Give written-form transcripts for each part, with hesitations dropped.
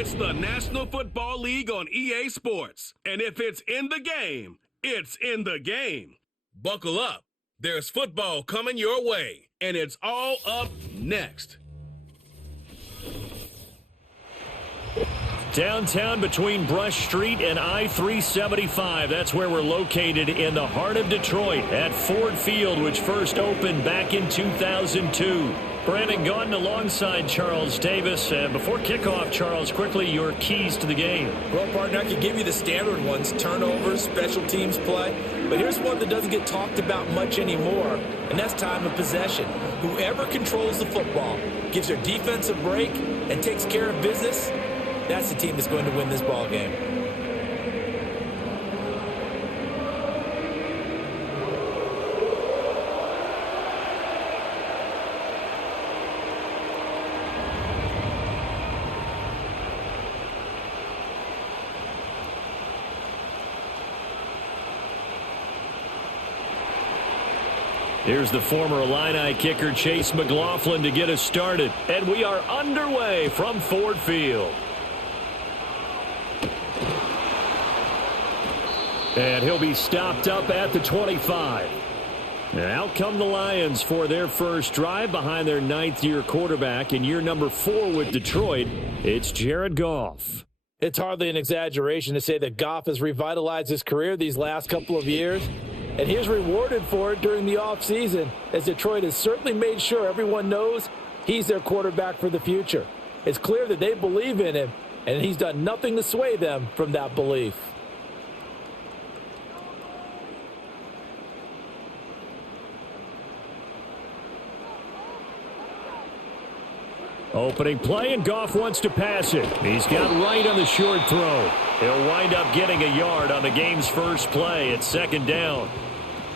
It's the National Football League on EA Sports. And if it's in the game, it's in the game. Buckle up. There's football coming your way. And it's all up next. Downtown between Brush Street and I-375. That's where we're located in the heart of Detroit at Ford Field, which first opened back in 2002. Brandon Gaudin alongside Charles Davis. Before kickoff, Charles, quickly your keys to the game. Well, partner, I could give you the standard ones, turnovers, special teams play. But here's one that doesn't get talked about much anymore, and that's time of possession. Whoever controls the football, gives their defense a break, and takes care of business, that's the team that's going to win this ball game. Here's the former Illini kicker Chase McLaughlin to get us started. And we are underway from Ford Field. And he'll be stopped up at the 25. And out come the Lions for their first drive behind their ninth-year quarterback. In year number 4 with Detroit, it's Jared Goff. It's hardly an exaggeration to say that Goff has revitalized his career these last couple of years. And he is rewarded for it during the offseason, as Detroit has certainly made sure everyone knows he's their quarterback for the future. It's clear that they believe in him, and he's done nothing to sway them from that belief. Opening play, and Goff wants to pass it. He's got right on the short throw. He'll wind up getting a yard on the game's first play. It's second down.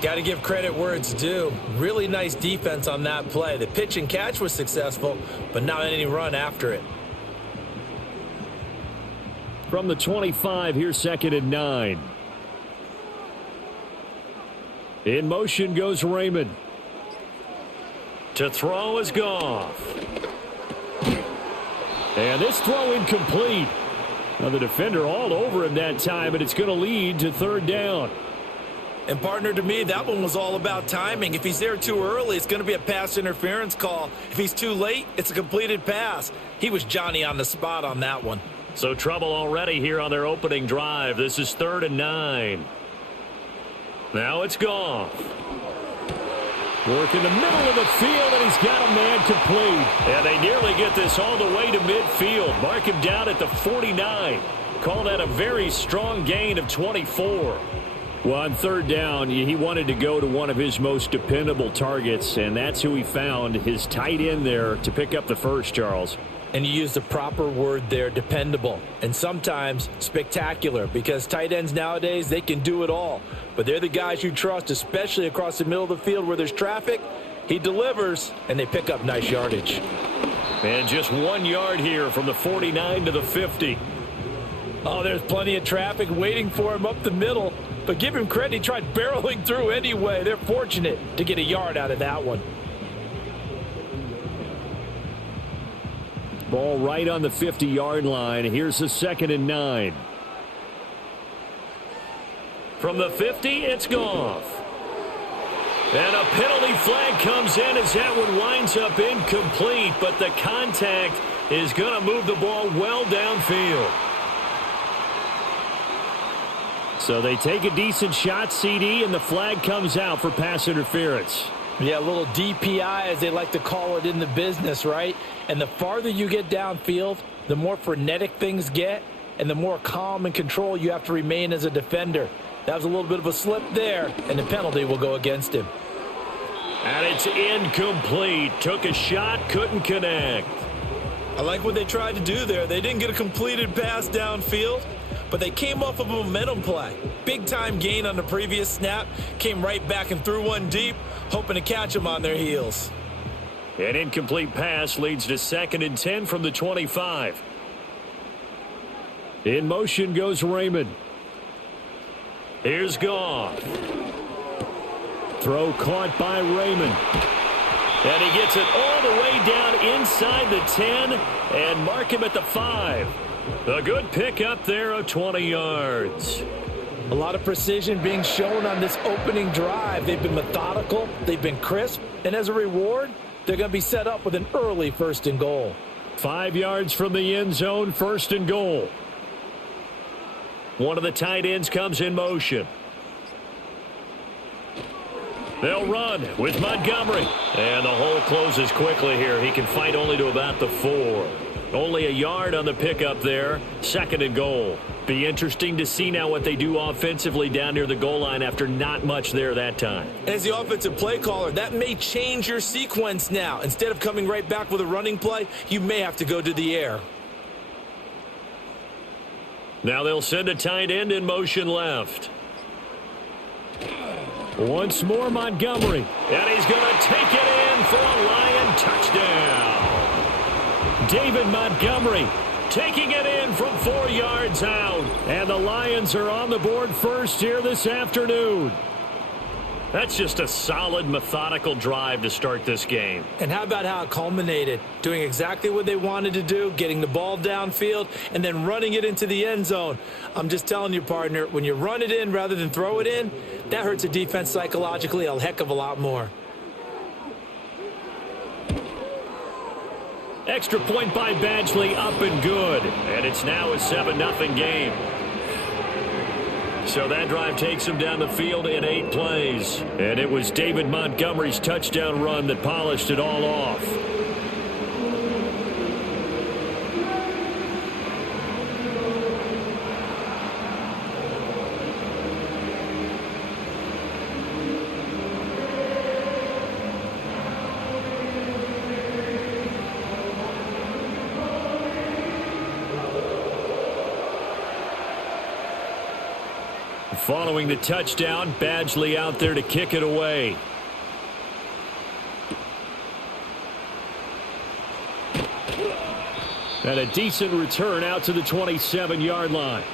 Got to give credit where it's due. Really nice defense on that play. The pitch and catch was successful, but not any run after it. From the 25, here's second and 9. In motion goes Raymond. To throw is Goff. And this throw incomplete. Now the defender all over him that time, and it's going to lead to third down. And partner, to me, that one was all about timing. If he's there too early, it's going to be a pass interference call. If he's too late, it's a completed pass. He was Johnny on the spot on that one. So trouble already here on their opening drive. This is 3rd and 9. Now it's Goff. Work in the middle of the field, and he's got a man complete. And they nearly get this all the way to midfield. Mark him down at the 49. Call that a very strong gain of 24. Well, on third down, he wanted to go to one of his most dependable targets, and that's who he found, his tight end there, to pick up the first, Charles. And you used the proper word there, dependable, and sometimes spectacular, because tight ends nowadays, they can do it all. But they're the guys you trust, especially across the middle of the field where there's traffic. He delivers, and they pick up nice yardage. And just 1 yard here from the 49 to the 50. Oh, there's plenty of traffic waiting for him up the middle. But give him credit, he tried barreling through anyway. They're fortunate to get a yard out of that one. Ball right on the 50-yard line. Here's the 2nd and 9. From the 50, it's Goff. And a penalty flag comes in as that one winds up incomplete, but the contact is going to move the ball well downfield. So they take a decent shot, CD, and the flag comes out for pass interference. Yeah, a little DPI, as they like to call it in the business, right? And the farther you get downfield, the more frenetic things get, and the more calm and control you have to remain as a defender. That was a little bit of a slip there, and the penalty will go against him. And it's incomplete. Took a shot, couldn't connect. I like what they tried to do there. They didn't get a completed pass downfield, but they came off of a momentum play. Big-time gain on the previous snap, came right back and threw one deep, hoping to catch them on their heels. An incomplete pass leads to 2nd and 10 from the 25. In motion goes Raymond. Here's Goff. Throw caught by Raymond. And he gets it all the way down inside the 10 and mark him at the 5. A good pick up there of 20 yards. A lot of precision being shown on this opening drive. They've been methodical, they've been crisp, and as a reward, they're going to be set up with an early 1st and goal. 5 yards from the end zone, 1st and goal. One of the tight ends comes in motion. They'll run with Montgomery. And the hole closes quickly here. He can fight only to about the 4. Only a yard on the pickup there. 2nd and goal. Be interesting to see now what they do offensively down near the goal line after not much there that time. As the offensive play caller, that may change your sequence now. Instead of coming right back with a running play, you may have to go to the air. Now they'll send a tight end in motion left. Once more Montgomery. And he's going to take it in for a Lion touchdown. David Montgomery taking it in from 4 yards out. And the Lions are on the board first here this afternoon. That's just a solid, methodical drive to start this game. And how about how it culminated? Doing exactly what they wanted to do, getting the ball downfield, and then running it into the end zone. I'm just telling you, partner, when you run it in rather than throw it in, that hurts a defense psychologically a heck of a lot more. Extra point by Badgley, up and good. And it's now a 7-0 game. So that drive takes him down the field in 8 plays. And it was David Montgomery's touchdown run that polished it all off. Following the touchdown, Badgley out there to kick it away. And a decent return out to the 27-yard line.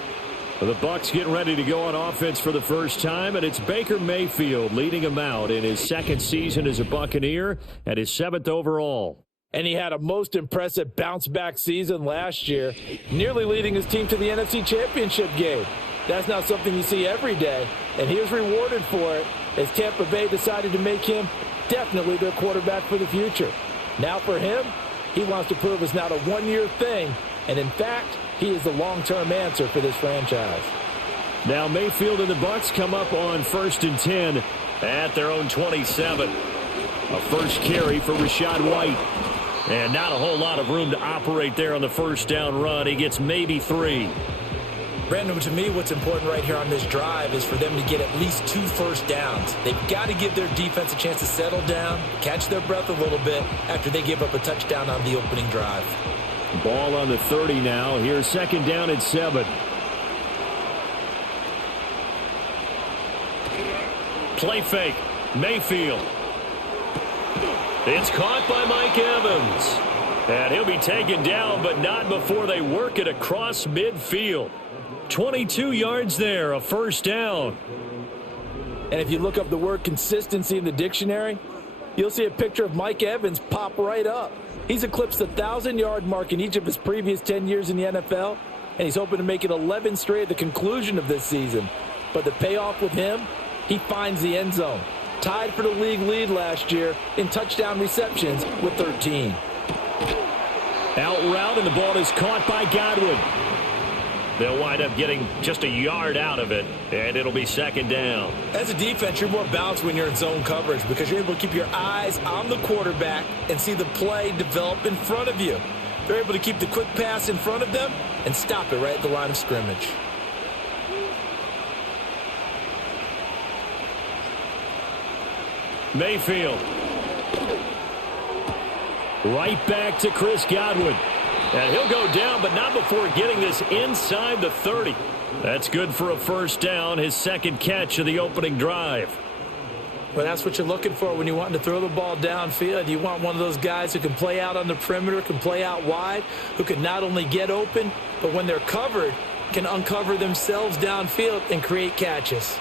The Bucs getting ready to go on offense for the first time, and it's Baker Mayfield leading them out in his 2nd season as a Buccaneer and his 7th overall. And he had a most impressive bounce-back season last year, nearly leading his team to the NFC Championship game. That's not something you see every day, and he was rewarded for it as Tampa Bay decided to make him definitely their quarterback for the future. Now for him, he wants to prove it's not a one-year thing, and in fact, he is the long-term answer for this franchise. Now Mayfield and the Bucs come up on 1st and 10 at their own 27. A first carry for Rachaad White. And not a whole lot of room to operate there on the first down run. He gets maybe 3. Brandon, to me, what's important right here on this drive is for them to get at least 2 first downs. They've got to give their defense a chance to settle down, catch their breath a little bit after they give up a touchdown on the opening drive. Ball on the 30 now. Here's 2nd down and 7. Play fake. Mayfield. It's caught by Mike Evans. And he'll be taken down, but not before they work it across midfield. 22 yards there, a first down. And if you look up the word consistency in the dictionary, you'll see a picture of Mike Evans pop right up. He's eclipsed the 1,000-yard mark in each of his previous 10 years in the NFL, and he's hoping to make it 11 straight at the conclusion of this season. But the payoff with him, he finds the end zone. Tied for the league lead last year in touchdown receptions with 13. Out route, and the ball is caught by Godwin. They'll wind up getting just a yard out of it, and it'll be 2nd down. As a defense, you're more balanced when you're in zone coverage because you're able to keep your eyes on the quarterback and see the play develop in front of you. They're able to keep the quick pass in front of them and stop it right at the line of scrimmage. Mayfield. Right back to Chris Godwin. And he'll go down, but not before getting this inside the 30. That's good for a first down, his 2nd catch of the opening drive. Well, that's what you're looking for when you want to throw the ball downfield. You want one of those guys who can play out on the perimeter, can play out wide, who can not only get open, but when they're covered, can uncover themselves downfield and create catches.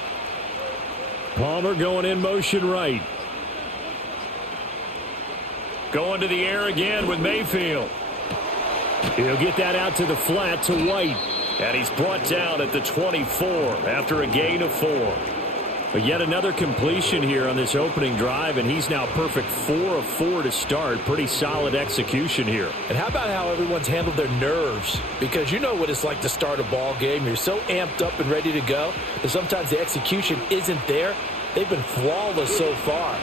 Palmer going in motion right. Going to the air again with Mayfield. He'll get that out to the flat to White. And he's brought down at the 24 after a gain of 4. But yet another completion here on this opening drive, and he's now perfect 4 of 4 to start. Pretty solid execution here. And how about how everyone's handled their nerves? Because you know what it's like to start a ball game. You're so amped up and ready to go that sometimes the execution isn't there. They've been flawless so far.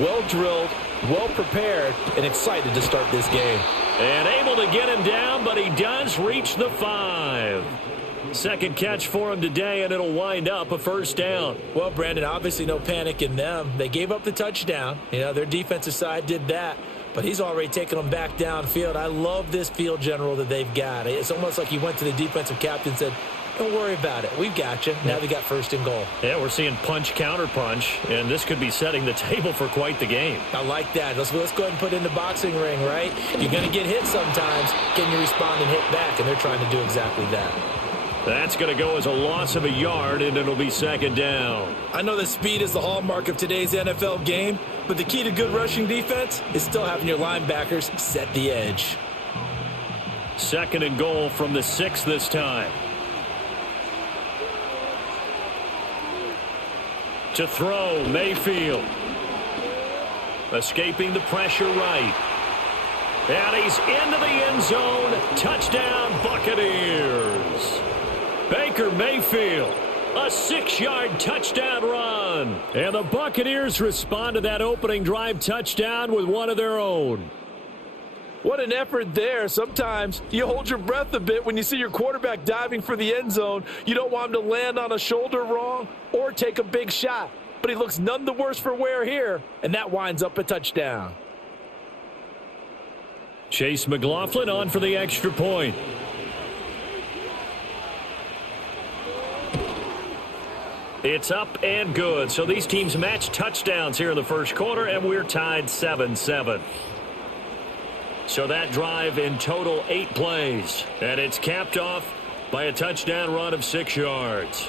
Well drilled, well prepared, and excited to start this game. And able to get him down, but he does reach the 5. Second catch for him today, and it'll wind up a first down. Well, Brandon, obviously no panic in them. They gave up the touchdown. You know, their defensive side did that. But he's already taken them back downfield. I love this field general that they've got. It's almost like he went to the defensive captain and said, don't worry about it. We've got you. Now they got first and goal. Yeah, we're seeing punch, counter punch, and this could be setting the table for quite the game. I like that. Let's go ahead and put it in the boxing ring, right? You're going to get hit sometimes. Can you respond and hit back? And they're trying to do exactly that. That's going to go as a loss of a yard, and it'll be second down. I know that speed is the hallmark of today's NFL game, but the key to good rushing defense is still having your linebackers set the edge. Second and goal from the 6 this time. To throw, Mayfield. Escaping the pressure right. And he's into the end zone. Touchdown, Buccaneers. Baker Mayfield, a 6-yard touchdown run. And the Buccaneers respond to that opening drive touchdown with one of their own. What an effort there. Sometimes you hold your breath a bit when you see your quarterback diving for the end zone. You don't want him to land on a shoulder wrong or take a big shot. But he looks none the worse for wear here, and that winds up a touchdown. Chase McLaughlin on for the extra point. It's up and good. So these teams match touchdowns here in the first quarter, and we're tied 7-7. So that drive in total 8 plays. And it's capped off by a touchdown run of 6 yards.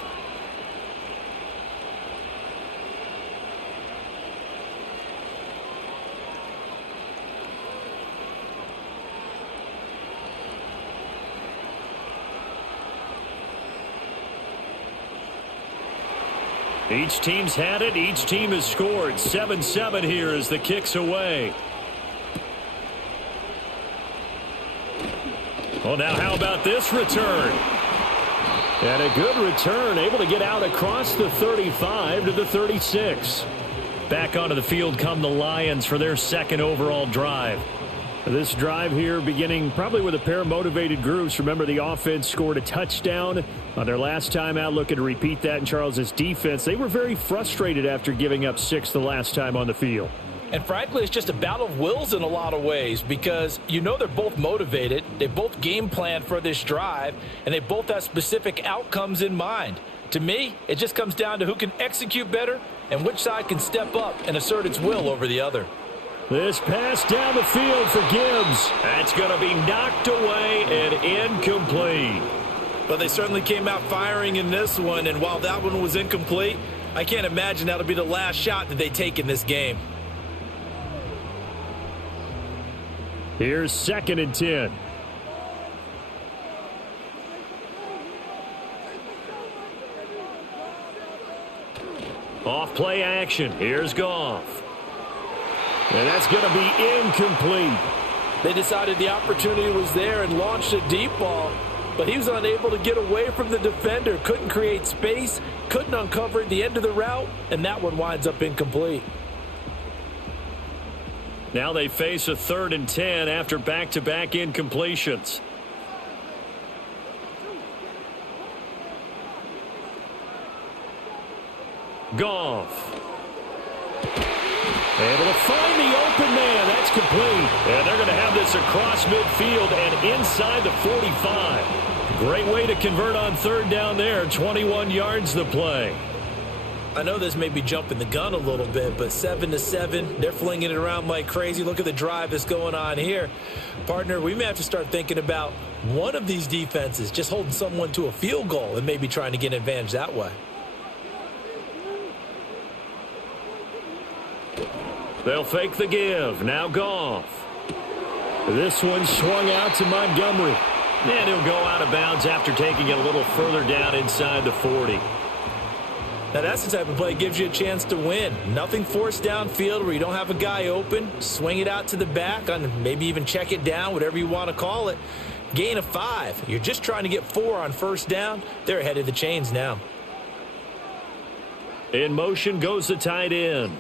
Each team's had it. Each team has scored. 7-7 here as the kick's away. Well, now how about this return? And a good return, able to get out across the 35 to the 36. Back onto the field come the Lions for their second overall drive. This drive here beginning probably with a pair of motivated groups. Remember, the offense scored a touchdown on their last time out. Looking to repeat that in Charles's defense. They were very frustrated after giving up 6 the last time on the field. And frankly, it's just a battle of wills in a lot of ways because you know they're both motivated. They both game plan for this drive, and they both have specific outcomes in mind. To me, it just comes down to who can execute better and which side can step up and assert its will over the other. This pass down the field for Gibbs. That's going to be knocked away and incomplete. But they certainly came out firing in this one, and while that one was incomplete, I can't imagine that'll be the last shot that they take in this game. Here's 2nd and 10. Off play action. Here's Goff. And that's going to be incomplete. They decided the opportunity was there and launched a deep ball, but he was unable to get away from the defender. Couldn't create space, couldn't uncover the end of the route, and that one winds up incomplete. Now they face a 3rd and 10 after back-to-back incompletions. Goff. Able to find the open man. That's complete. And they're going to have this across midfield and inside the 45. Great way to convert on 3rd down there. 21 yards the play. I know this may be jumping the gun a little bit, but 7-7, they're flinging it around like crazy. Look at the drive that's going on here. Partner, we may have to start thinking about one of these defenses just holding someone to a field goal and maybe trying to get an advantage that way. They'll fake the give. Now Goff. This one swung out to Montgomery. And he'll go out of bounds after taking it a little further down inside the 40. Now that's the type of play that gives you a chance to win. Nothing forced downfield where you don't have a guy open. Swing it out to the back, on maybe even check it down, whatever you want to call it. Gain of 5. You're just trying to get 4 on first down. They're ahead of the chains now. In motion goes the tight end.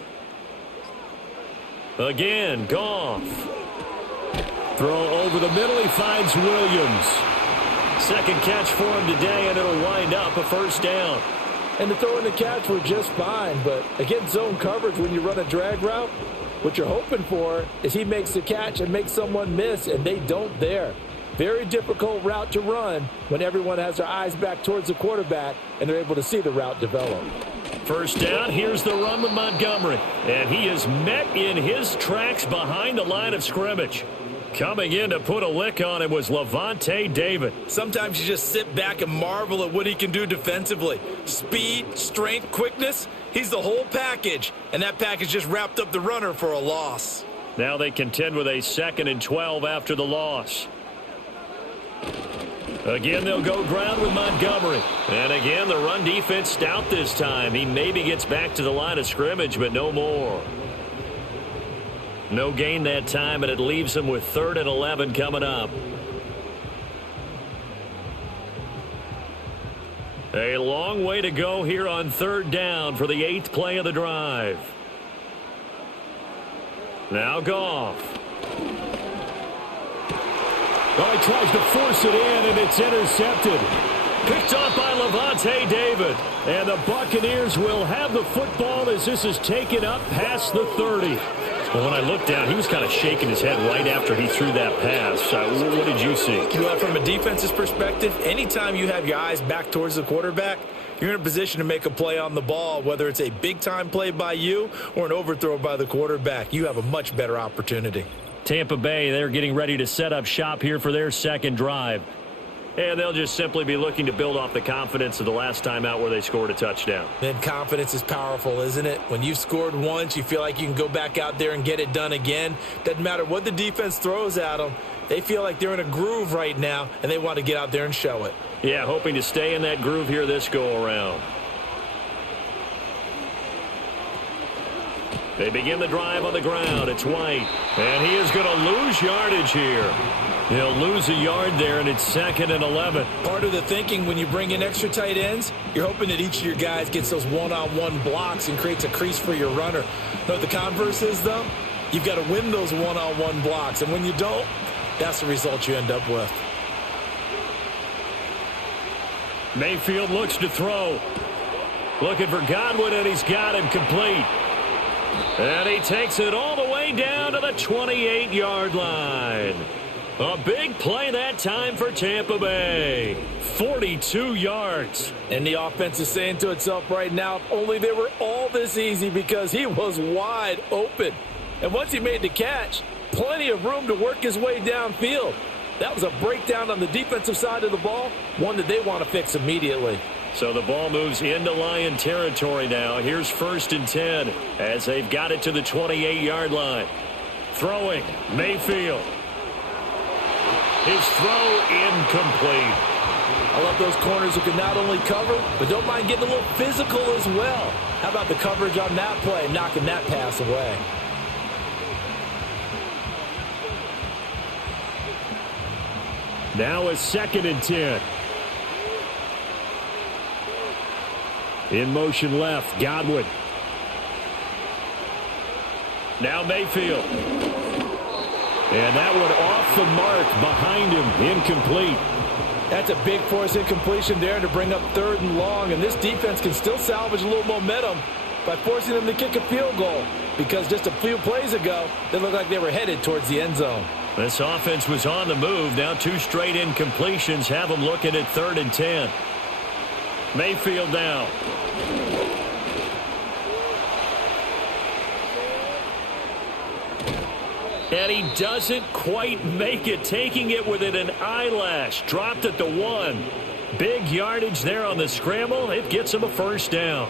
Again, Goff. Throw over the middle. He finds Williams. Second catch for him today, and it'll wind up a first down. And the throw and the catch were just fine, but against zone coverage when you run a drag route, what you're hoping for is he makes the catch and makes someone miss, and they don't there. Very difficult route to run when everyone has their eyes back towards the quarterback and they're able to see the route develop. First down, here's the run with Montgomery, and he is met in his tracks behind the line of scrimmage. Coming in to put a lick on him was Levante David. Sometimes you just sit back and marvel at what he can do defensively. Speed, strength, quickness, he's the whole package, and that package just wrapped up the runner for a loss. Now they contend with a 2nd and 12 after the loss. Again, they'll go ground with Montgomery. And again, the run defense stout this time. He maybe gets back to the line of scrimmage, but no more. No gain that time, and it leaves him with 3rd and 11 coming up. A long way to go here on 3rd down for the 8th play of the drive. Now Goff. Oh, he tries to force it in, and it's intercepted. Picked off by Levante David. And the Buccaneers will have the football as this is taken up past the 30. Well, when I looked down, he was kind of shaking his head right after he threw that pass. What did you see? Well, from a defense's perspective, anytime you have your eyes back towards the quarterback, you're in a position to make a play on the ball, whether it's a big-time play by you or an overthrow by the quarterback. You have a much better opportunity. Tampa Bay, they're getting ready to set up shop here for their 2nd drive. And they'll just simply be looking to build off the confidence of the last time out where they scored a touchdown. And confidence is powerful, isn't it? When you've scored once, you feel like you can go back out there and get it done again. Doesn't matter what the defense throws at them. They feel like they're in a groove right now, and they want to get out there and show it. Yeah, hoping to stay in that groove here this go-around. They begin the drive on the ground. It's White. And he is going to lose yardage here. He'll lose a yard there, and it's 2nd and 11. Part of the thinking when you bring in extra tight ends, you're hoping that each of your guys gets those one-on-one blocks and creates a crease for your runner. Know what the converse is, though? You've got to win those one-on-one blocks, and when you don't, that's the result you end up with. Mayfield looks to throw. Looking for Godwin, and he's got him complete. And he takes it all the way down to the 28-yard line. A big play that time for Tampa Bay. 42 yards. And the offense is saying to itself right now, if only they were all this easy, because he was wide open. And once he made the catch, plenty of room to work his way downfield. That was a breakdown on the defensive side of the ball, one that they want to fix immediately. So the ball moves into Lion territory now. Here's 1st and 10 as they've got it to the 28-yard line. Throwing, Mayfield. His throw incomplete. I love those corners who can not only cover, but don't mind getting a little physical as well. How about the coverage on that play, knocking that pass away? Now a 2nd and 10. In motion left, Godwin. Now Mayfield. And that one off the mark behind him, incomplete. That's a big force incompletion there to bring up 3rd and long, and this defense can still salvage a little momentum by forcing them to kick a field goal, because just a few plays ago, they looked like they were headed towards the end zone. This offense was on the move. Now 2 straight incompletions have them looking at 3rd and 10. Mayfield now. And he doesn't quite make it, taking it within an eyelash. Dropped at the 1. Big yardage there on the scramble. It gets him a first down.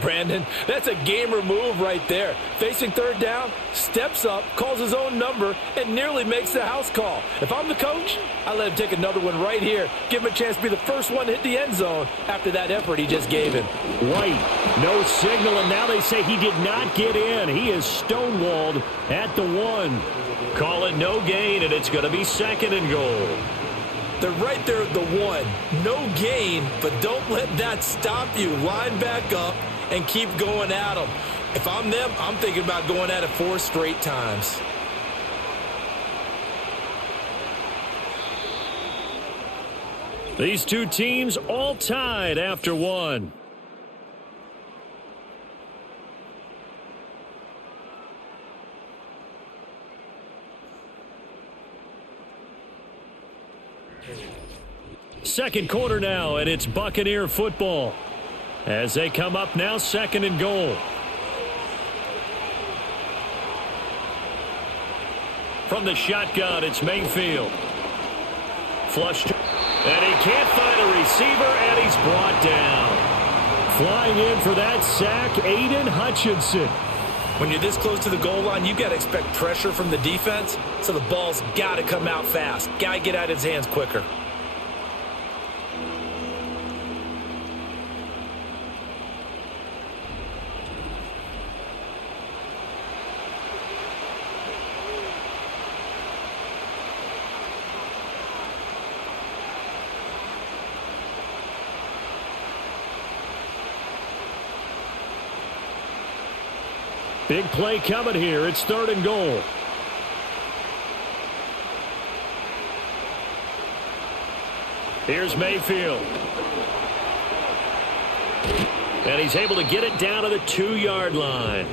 Brandon, that's a gamer move right there. Facing third down, steps up, calls his own number, and nearly makes the house call. If I'm the coach, I let him take another one right here. Give him a chance to be the first one to hit the end zone after that effort he just gave him. White, no signal, and now they say he did not get in. He is stonewalled at the 1. Call it no gain, and it's going to be 2nd and goal. They're right there at the 1. No gain, but don't let that stop you. Line back up and keep going at them. If I'm them, I'm thinking about going at it 4 straight times. These two teams all tied after 1. Second quarter now, and it's Buccaneer football. As they come up now, 2nd and goal. From the shotgun, it's Mayfield. Flushed. And he can't find a receiver, and he's brought down. Flying in for that sack, Aiden Hutchinson. When you're this close to the goal line, you got to expect pressure from the defense, so the ball's got to come out fast. Got to get out of his hands quicker. Big play coming here. It's 3rd and goal. Here's Mayfield. And he's able to get it down to the 2-yard line.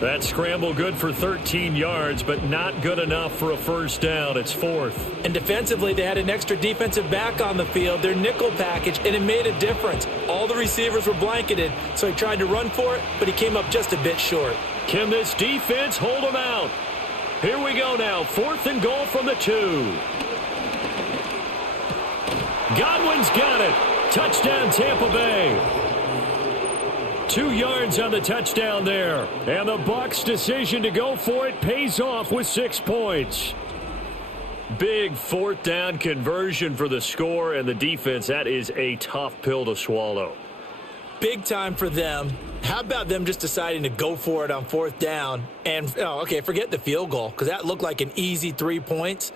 That scramble good for 13 yards, but not good enough for a first down. It's 4th. And defensively, they had an extra defensive back on the field, their nickel package, and it made a difference. All the receivers were blanketed, so he tried to run for it, but he came up just a bit short. Can this defense hold him out? Here we go now. 4th and goal from the 2. Godwin's got it. Touchdown, Tampa Bay. 2 yards on the touchdown there. And the Bucs' decision to go for it pays off with 6 points. Big 4th down conversion for the score, and the defense, that is a tough pill to swallow. Big time for them. How about them just deciding to go for it on 4th down? And, okay, forget the field goal, because that looked like an easy 3 points.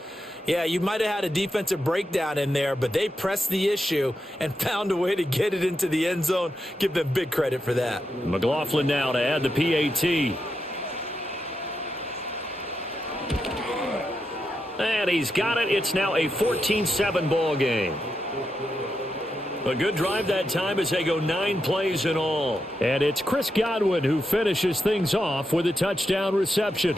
Yeah, you might have had a defensive breakdown in there, but they pressed the issue and found a way to get it into the end zone. Give them big credit for that. McLaughlin now to add the PAT. And he's got it. It's now a 14-7 ball game. A good drive that time as they go 9 plays in all. And it's Chris Godwin who finishes things off with a touchdown reception.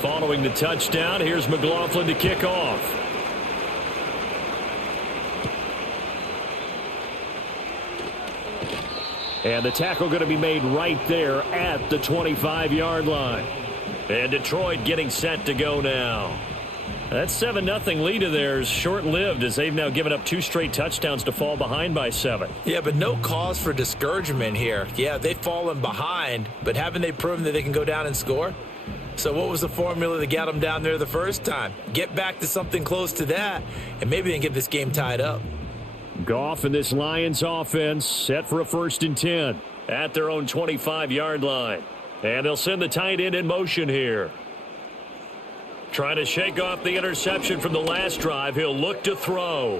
Following the touchdown, here's McLaughlin to kick off. And the tackle going to be made right there at the 25-yard line. And Detroit getting set to go now. That 7-0 lead of theirs short-lived as they've now given up 2 straight touchdowns to fall behind by 7. Yeah, but no cause for discouragement here. Yeah, they've fallen behind, but haven't they proven that they can go down and score? So what was the formula that got them down there the first time? Get back to something close to that, and maybe they can get this game tied up. Goff and this Lions offense set for a 1st and 10 at their own 25-yard line. And they'll send the tight end in motion here. Trying to shake off the interception from the last drive. He'll look to throw.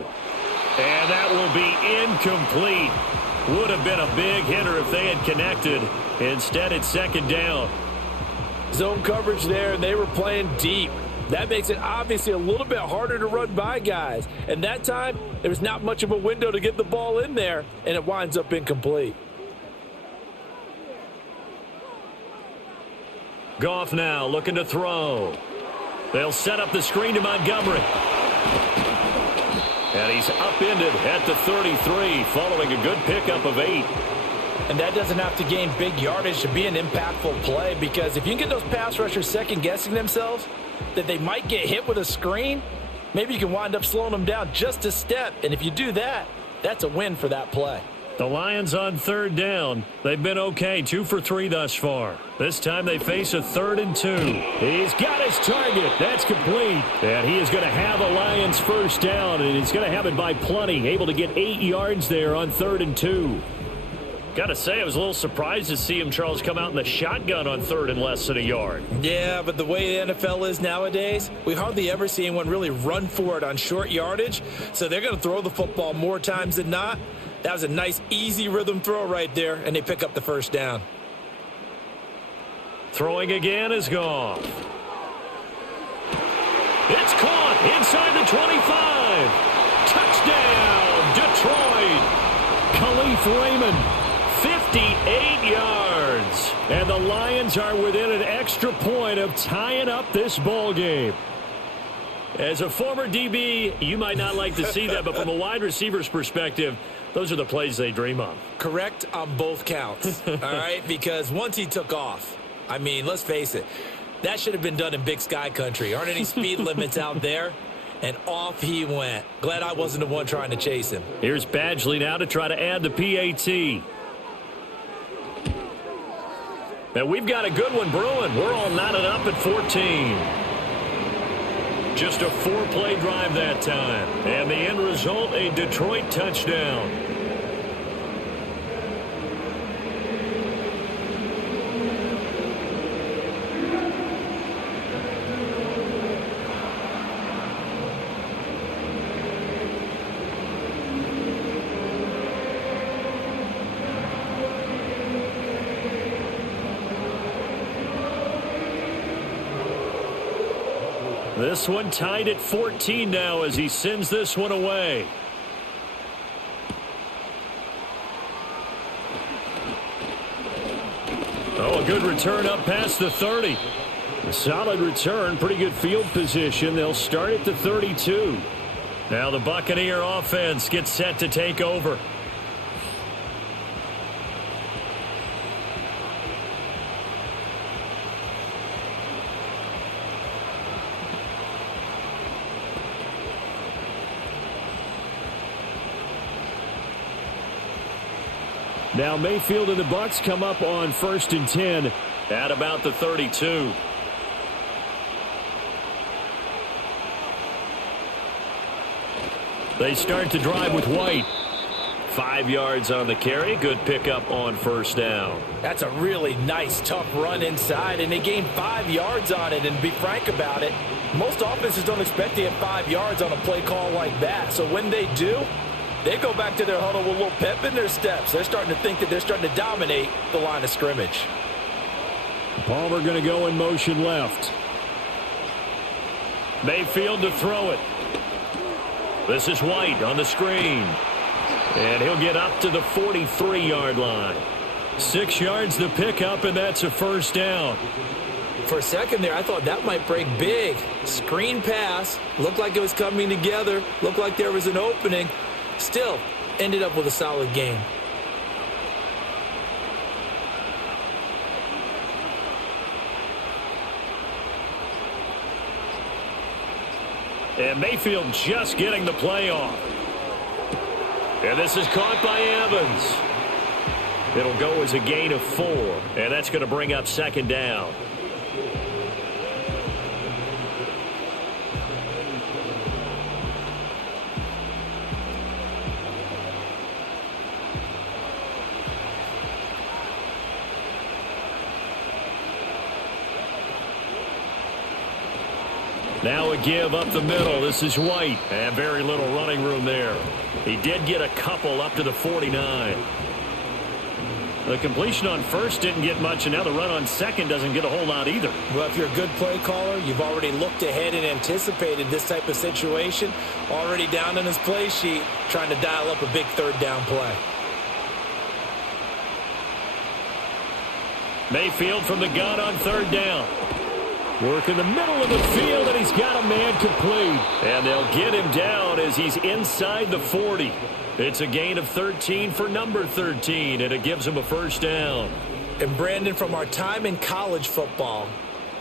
And that will be incomplete. Would have been a big hitter if they had connected. Instead, it's 2nd down. Zone coverage there, and they were playing deep. That makes it obviously a little bit harder to run by guys. And that time, there was not much of a window to get the ball in there, and it winds up incomplete. Goff now looking to throw. They'll set up the screen to Montgomery. And he's upended at the 33 following a good pickup of 8. And that doesn't have to gain big yardage to be an impactful play, because if you can get those pass rushers second-guessing themselves that they might get hit with a screen, maybe you can wind up slowing them down just a step. And if you do that, that's a win for that play. The Lions on 3rd down. They've been okay, 2 for 3 thus far. This time they face a 3rd and 2. He's got his target. That's complete. And he is going to have a Lions first down, and he's going to have it by plenty. Able to get 8 yards there on 3rd and 2. Got to say, I was a little surprised to see him, Charles, come out in the shotgun on 3rd and less than a yard. Yeah, but the way the NFL is nowadays, we hardly ever see anyone really run for it on short yardage. So they're going to throw the football more times than not. That was a nice, easy rhythm throw right there, and they pick up the first down. Throwing again is Goff. It's caught inside the 25. Touchdown, Detroit. Khalif Raymond. 58 yards. And the Lions are within an extra point of tying up this ball game. As a former DB, you might not like to see that, but from a wide receiver's perspective, those are the plays they dream of. Correct on both counts, all right? Because once he took off, I mean, let's face it, that should have been done in Big Sky Country. Aren't any speed limits out there? And off he went. Glad I wasn't the one trying to chase him. Here's Badgley now to try to add the PAT. And we've got a good one brewing. We're all knotted up at 14. Just a 4-play drive that time. And the end result, a Detroit touchdown. This one tied at 14 now as he sends this one away. Oh, a good return up past the 30. A solid return, pretty good field position. They'll start at the 32. Now the Buccaneer offense gets set to take over. Now Mayfield and the Bucs come up on 1st and 10 at about the 32. They start to drive with White. 5 yards on the carry. Good pickup on 1st down. That's a really nice, tough run inside, and they gained 5 yards on it. And to be frank about it, most offenses don't expect to get 5 yards on a play call like that. So when they do, they go back to their huddle with a little pep in their steps. They're starting to think that they're starting to dominate the line of scrimmage. Palmer going to go in motion left. Mayfield to throw it. This is White on the screen. And he'll get up to the 43-yard line. 6 yards the pickup, and that's a 1st down. For a second there, I thought that might break big. Screen pass. Looked like it was coming together. Looked like there was an opening. Still, ended up with a solid game. And Mayfield just getting the play off. And this is caught by Evans. It'll go as a gain of 4, and that's going to bring up 2nd down. Now a give up the middle. This is White. And very little running room there. He did get a couple up to the 49. The completion on 1st didn't get much, and now the run on 2nd doesn't get a whole lot either. Well, if you're a good play caller, you've already looked ahead and anticipated this type of situation. Already down in his play sheet, trying to dial up a big 3rd down play. Mayfield from the gun on third down. Work in the middle of the field, and he's got a man complete. And they'll get him down as he's inside the 40. It's a gain of 13 for number 13, and it gives him a first down. And Brandon, from our time in college football,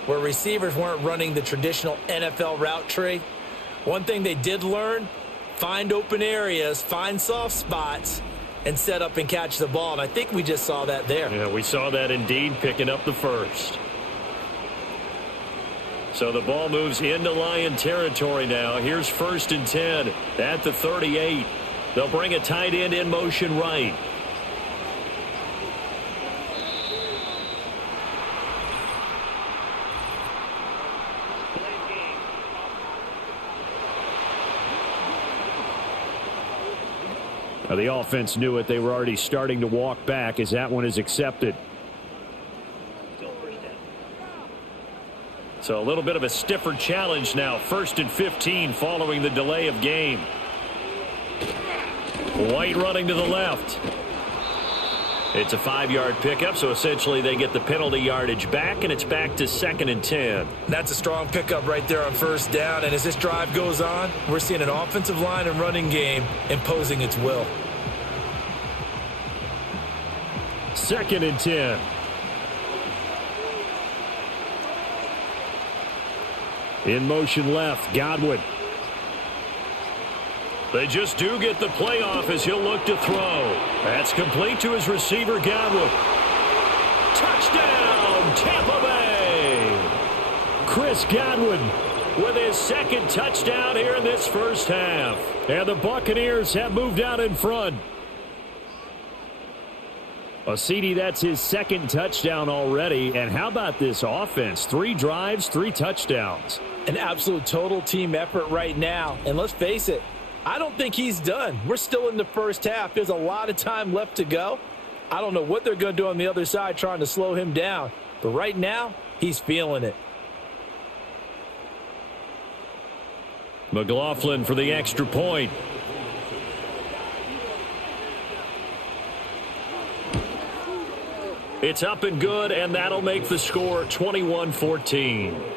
where receivers weren't running the traditional NFL route tree, one thing they did learn, find open areas, find soft spots, and set up and catch the ball. And I think we just saw that there. Yeah, we saw that indeed, picking up the first. So the ball moves into Lion territory now. Here's 1st and 10 at the 38. They'll bring a tight end in motion right. Now the offense knew it. They were already starting to walk back as that one is accepted. So a little bit of a stiffer challenge now. 1st and 15 following the delay of game. White running to the left. It's a 5-yard pickup, so essentially they get the penalty yardage back, and it's back to 2nd and 10. That's a strong pickup right there on first down, and as this drive goes on, we're seeing an offensive line and running game imposing its will. 2nd and 10. In motion left, Godwin. They just do get the playoff as he'll look to throw. That's complete to his receiver, Godwin. Touchdown, Tampa Bay! Chris Godwin with his 2nd touchdown here in this first half. And the Buccaneers have moved out in front. CD, that's his 2nd touchdown already. And how about this offense? 3 drives, 3 touchdowns. An absolute total team effort right now. And let's face it, I don't think he's done. We're still in the first half. There's a lot of time left to go. I don't know what they're going to do on the other side trying to slow him down. But right now, he's feeling it. McLaughlin for the extra point. It's up and good, and that'll make the score 21-14.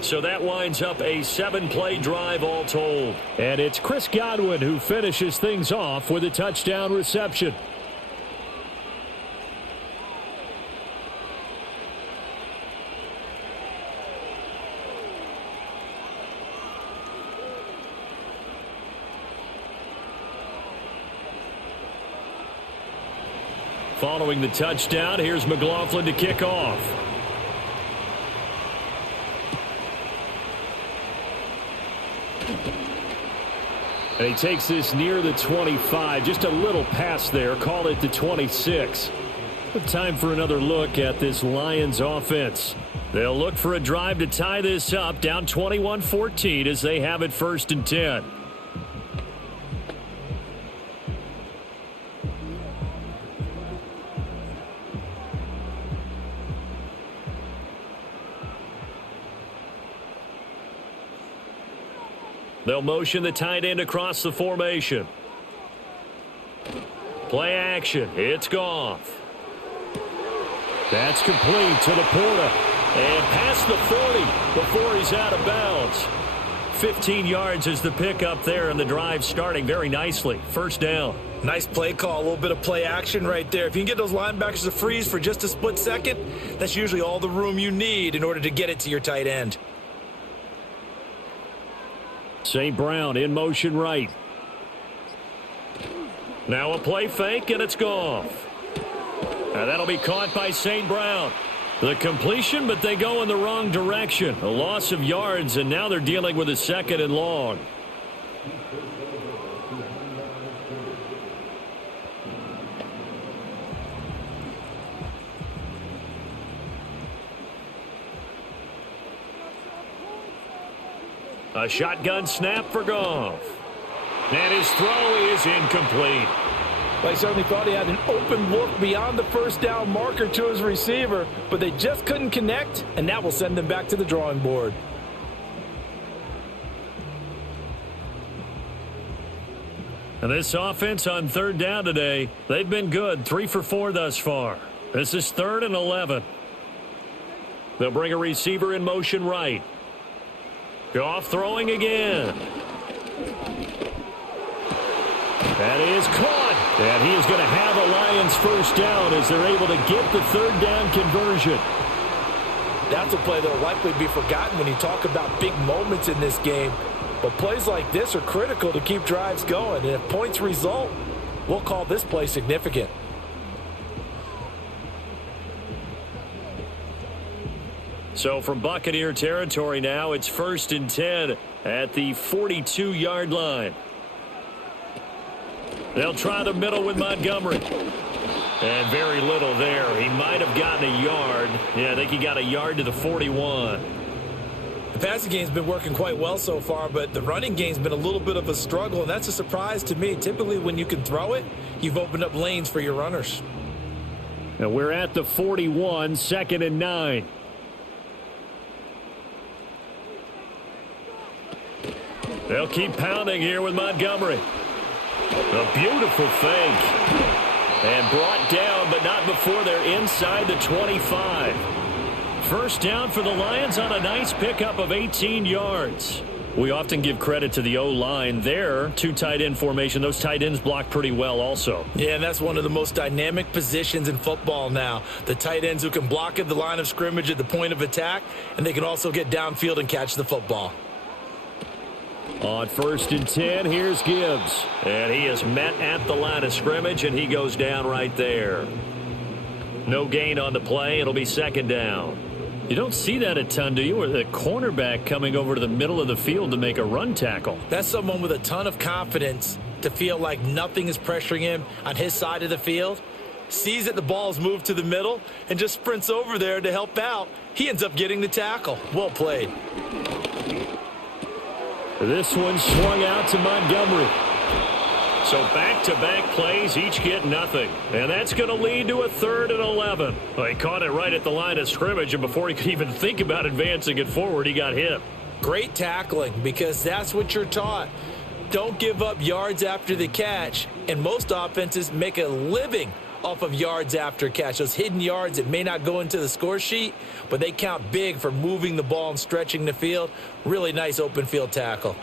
So that winds up a 7-play drive all told. And it's Chris Godwin who finishes things off with a touchdown reception. Following the touchdown, here's McLaughlin to kick off. And he takes this near the 25. Just a little pass there. Call it the 26. Time for another look at this Lions offense. They'll look for a drive to tie this up, down 21-14 as they have it 1st and 10. They'll motion the tight end across the formation. Play action. It's Goff. That's complete to Laporta. And past the 40 before he's out of bounds. 15 yards is the pickup there, and the drive starting very nicely. 1st down. Nice play call, a little bit of play action right there. If you can get those linebackers to freeze for just a split second, that's usually all the room you need in order to get it to your tight end. St. Brown in motion right. Now a play fake, and it's Goff. And that'll be caught by St. Brown. The completion, but they go in the wrong direction. A loss of yards, and now they're dealing with a 2nd and long. A shotgun snap for Goff. And his throw is incomplete. They certainly thought he had an open look beyond the 1st down marker to his receiver, but they just couldn't connect, and that will send them back to the drawing board. And this offense on 3rd down today, they've been good, 3 for 4 thus far. This is 3rd and 11. They'll bring a receiver in motion right. Goff throwing again. That is caught. And he is going to have a Lions first down as they're able to get the 3rd down conversion. That's a play that will likely be forgotten when you talk about big moments in this game. But plays like this are critical to keep drives going. And if points result, we'll call this play significant. So from Buccaneer territory now, it's 1st and 10 at the 42-yard line. They'll try the middle with Montgomery. And very little there. He might have gotten a yard. Yeah, I think he got a yard to the 41. The passing game's been working quite well so far, but the running game's been a little bit of a struggle, and that's a surprise to me. Typically, when you can throw it, you've opened up lanes for your runners. And we're at the 41, 2nd and 9. They'll keep pounding here with Montgomery. A beautiful fake. And brought down, but not before they're inside the 25. First down for the Lions on a nice pickup of 18 yards. We often give credit to the O-line there. 2 tight end formation. Those tight ends block pretty well also. Yeah, and that's one of the most dynamic positions in football now. The tight ends who can block at the line of scrimmage at the point of attack, and they can also get downfield and catch the football. On 1st and 10, here's Gibbs. And he is met at the line of scrimmage, and he goes down right there. No gain on the play. It'll be 2nd down. You don't see that a ton, do you? Or the cornerback coming over to the middle of the field to make a run tackle. That's someone with a ton of confidence to feel like nothing is pressuring him on his side of the field. Sees that the ball's moved to the middle and just sprints over there to help out. He ends up getting the tackle. Well played. This one swung out to Montgomery. So back-to-back plays, each get nothing. And that's going to lead to a 3rd and 11. Well, he caught it right at the line of scrimmage, and before he could even think about advancing it forward, he got hit. Great tackling, because that's what you're taught. Don't give up yards after the catch. And most offenses make a living off of yards after catch. Those hidden yards that may not go into the score sheet, but they count big for moving the ball and stretching the field. Really nice open field tackle.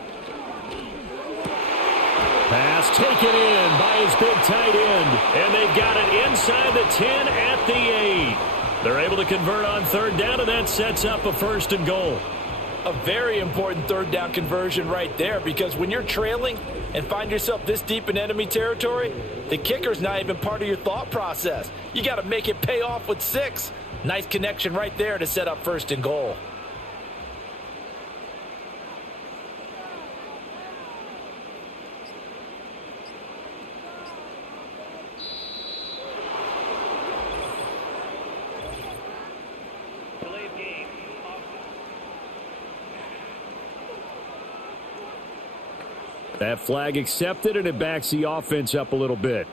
Pass taken in by his big tight end. And they've got it inside the 10 at the 8. They're able to convert on 3rd down, and that sets up a 1st and goal. A very important 3rd down conversion right there, because when you're trailing and find yourself this deep in enemy territory, the kicker's not even part of your thought process. You got to make it pay off with 6. Nice connection right there to set up 1st and goal. That flag accepted, and it backs the offense up a little bit.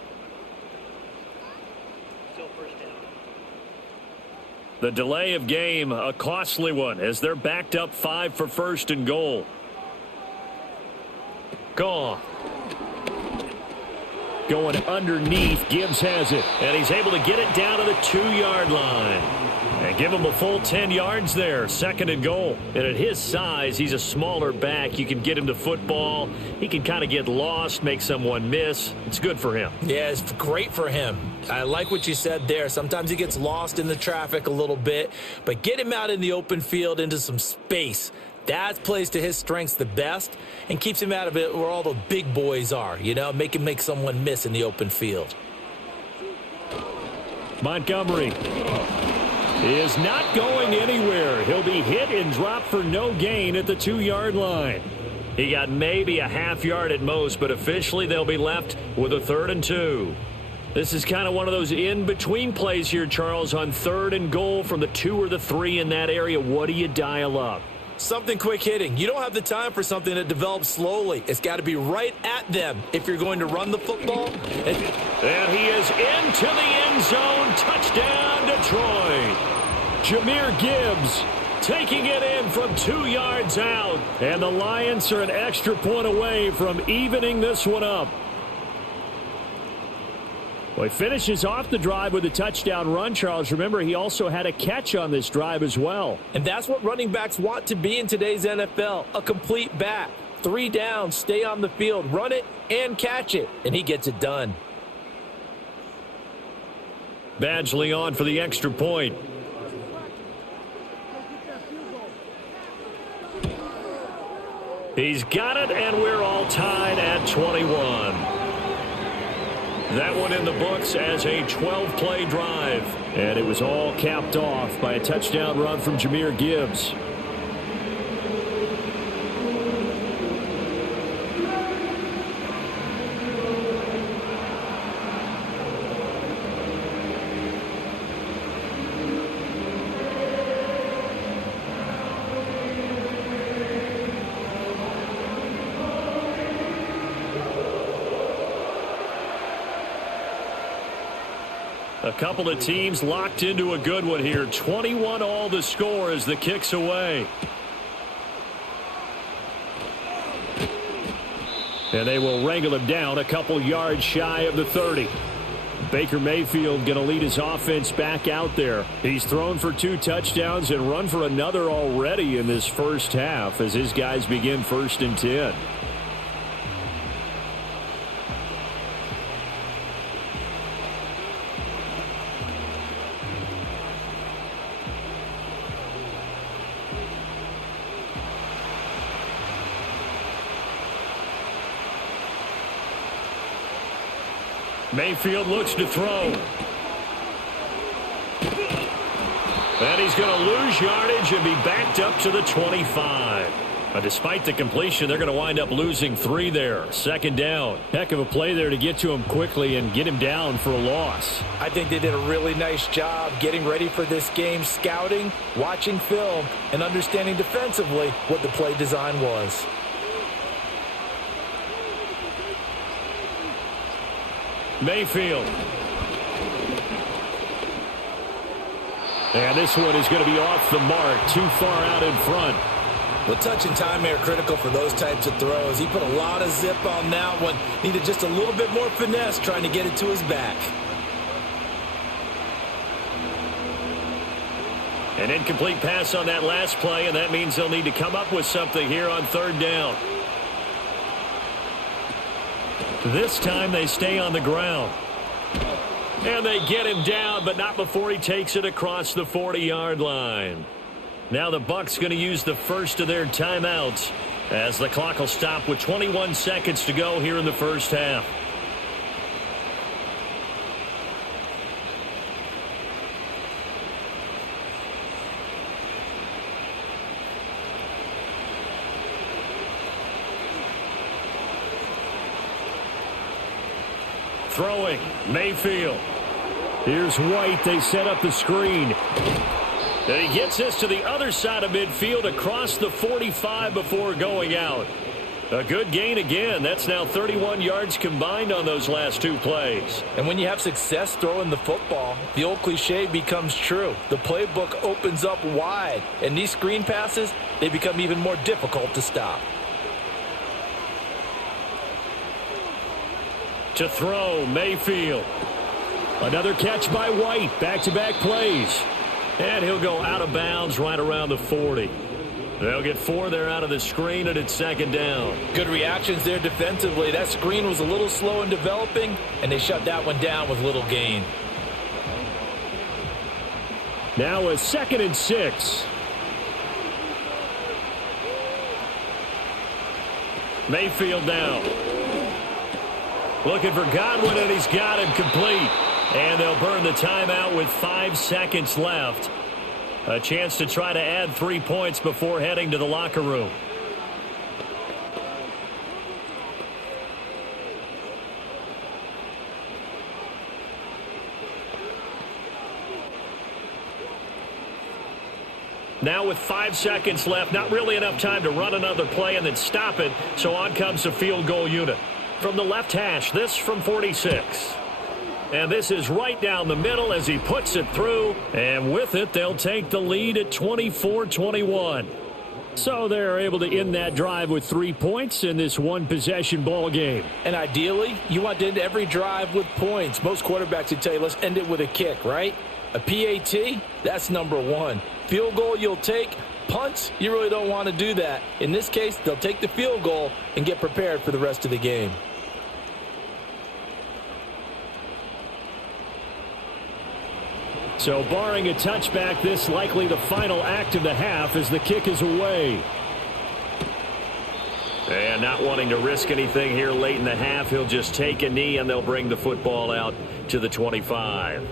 The delay of game, a costly one, as they're backed up 5 for 1st and goal. Gone. Going underneath, Gibbs has it, and he's able to get it down to the 2-yard line. And give him a full 10 yards there, 2nd and goal. And at his size, he's a smaller back. You can get him to football. He can kind of get lost, make someone miss. It's good for him. Yeah, it's great for him. I like what you said there. Sometimes he gets lost in the traffic a little bit, but get him out in the open field into some space. That plays to his strengths the best and keeps him out of it where all the big boys are, you know, make him make someone miss in the open field. Montgomery is not going anywhere. He'll be hit and dropped for no gain at the 2-yard line. He got maybe a half yard at most, but officially they'll be left with a 3rd and 2. This is kind of one of those in-between plays here, Charles, on 3rd and goal from the 2 or the 3 in that area. What do you dial up? Something quick hitting. You don't have the time for something that develops slowly. It's got to be right at them if you're going to run the football. And he is into the end zone. Touchdown, Detroit. Jahmyr Gibbs taking it in from 2 yards out. And the Lions are an extra point away from evening this one up. Well, he finishes off the drive with a touchdown run, Charles. Remember, he also had a catch on this drive as well. And that's what running backs want to be in today's NFL, a complete back. 3 downs, stay on the field, run it, and catch it. And he gets it done. Badgley on for the extra point. He's got it, and we're all tied at 21. That one in the books as a 12-play drive. And it was all capped off by a touchdown run from Jahmyr Gibbs. A couple of teams locked into a good one here. 21 all the score as the kick's away. And they will wrangle him down a couple yards shy of the 30. Baker Mayfield going to lead his offense back out there. He's thrown for 2 touchdowns and run for another already in this first half as his guys begin 1st and 10. Mayfield looks to throw. And he's going to lose yardage and be backed up to the 25. But despite the completion, they're going to wind up losing 3 there. 2nd down. Heck of a play there to get to him quickly and get him down for a loss. I think they did a really nice job getting ready for this game, scouting, watching film, and understanding defensively what the play design was. Mayfield. And this one is going to be off the mark, too far out in front. Well, touch and time are critical for those types of throws. He put a lot of zip on that one. Needed just a little bit more finesse trying to get it to his back. An incomplete pass on that last play, and that means they'll need to come up with something here on 3rd down. This time they stay on the ground. And they get him down, but not before he takes it across the 40-yard line. Now the Bucs going to use the first of their timeouts as the clock will stop with 21 seconds to go here in the first half. Throwing, Mayfield. Here's White. They set up the screen. And he gets this to the other side of midfield across the 45 before going out. A good gain again. That's now 31 yards combined on those last 2 plays. And when you have success throwing the football, the old cliche becomes true. The playbook opens up wide. And these screen passes, they become even more difficult to stop. To throw, Mayfield. Another catch by White. Back-to-back plays. And he'll go out of bounds right around the 40. They'll get 4 there out of the screen, and it's 2nd down. Good reactions there defensively. That screen was a little slow in developing, and they shut that one down with little gain. Now a 2nd and 6. Mayfield now. Looking for Godwin, and he's got him complete. And they'll burn the timeout with 5 seconds left. A chance to try to add 3 points before heading to the locker room. Now with 5 seconds left, not really enough time to run another play and then stop it. So on comes the field goal unit. From the left hash, this from 46. And this is right down the middle as he puts it through. And with it, they'll take the lead at 24-21. So they're able to end that drive with 3 points in this one-possession ball game. And ideally, you want to end every drive with points. Most quarterbacks would tell you, let's end it with a kick, right? A PAT, that's number one. Field goal you'll take. Punts, you really don't want to do that. In this case, they'll take the field goal and get prepared for the rest of the game. So barring a touchback, this likely the final act of the half as the kick is away. And not wanting to risk anything here late in the half, he'll just take a knee and they'll bring the football out to the 25.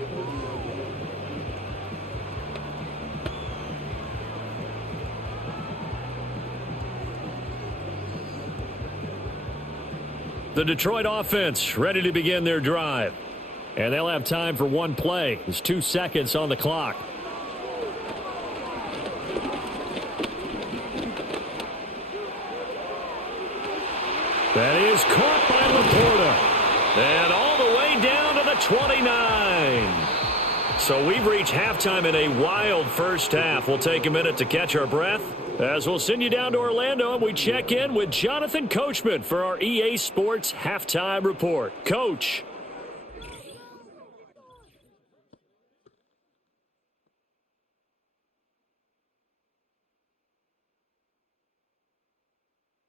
The Detroit offense ready to begin their drive. And they'll have time for one play. There's 2 seconds on the clock. That is caught by Laporta. And all the way down to the 29. So we've reached halftime in a wild first half. We'll take a minute to catch our breath as we'll send you down to Orlando and we check in with Jonathan Coachman for our EA Sports Halftime Report. Coach.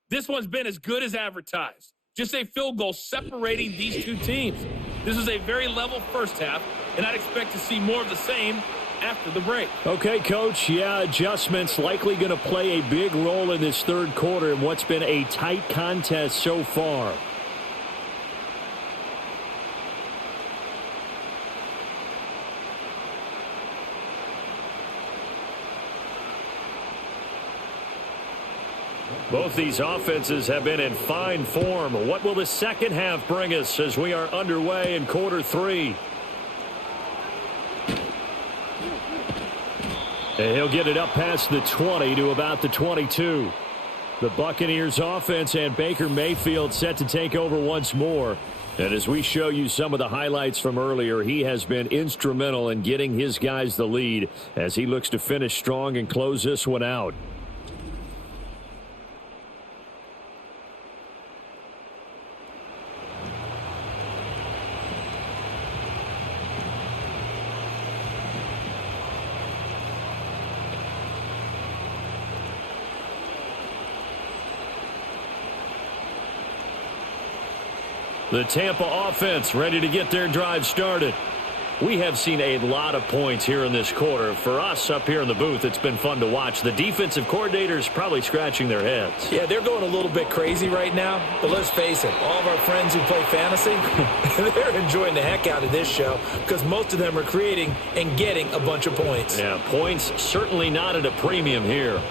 This one's been as good as advertised. Just a field goal separating these two teams. This is a very level first half, and I'd expect to see more of the same after the break. Okay, Coach. Yeah, adjustments likely going to play a big role in this third quarter in what's been a tight contest so far. Both these offenses have been in fine form. What will the second half bring us as we are underway in quarter 3? And he'll get it up past the 20 to about the 22. The Buccaneers offense and Baker Mayfield set to take over once more. And as we show you some of the highlights from earlier, he has been instrumental in getting his guys the lead as he looks to finish strong and close this one out. The Tampa offense ready to get their drive started. We have seen a lot of points here in this quarter. For us up here in the booth, it's been fun to watch. The defensive coordinators probably scratching their heads. Yeah, they're going a little bit crazy right now. But let's face it, all of our friends who play fantasy, they're enjoying the heck out of this show because most of them are creating and getting a bunch of points. Yeah, points certainly not at a premium here.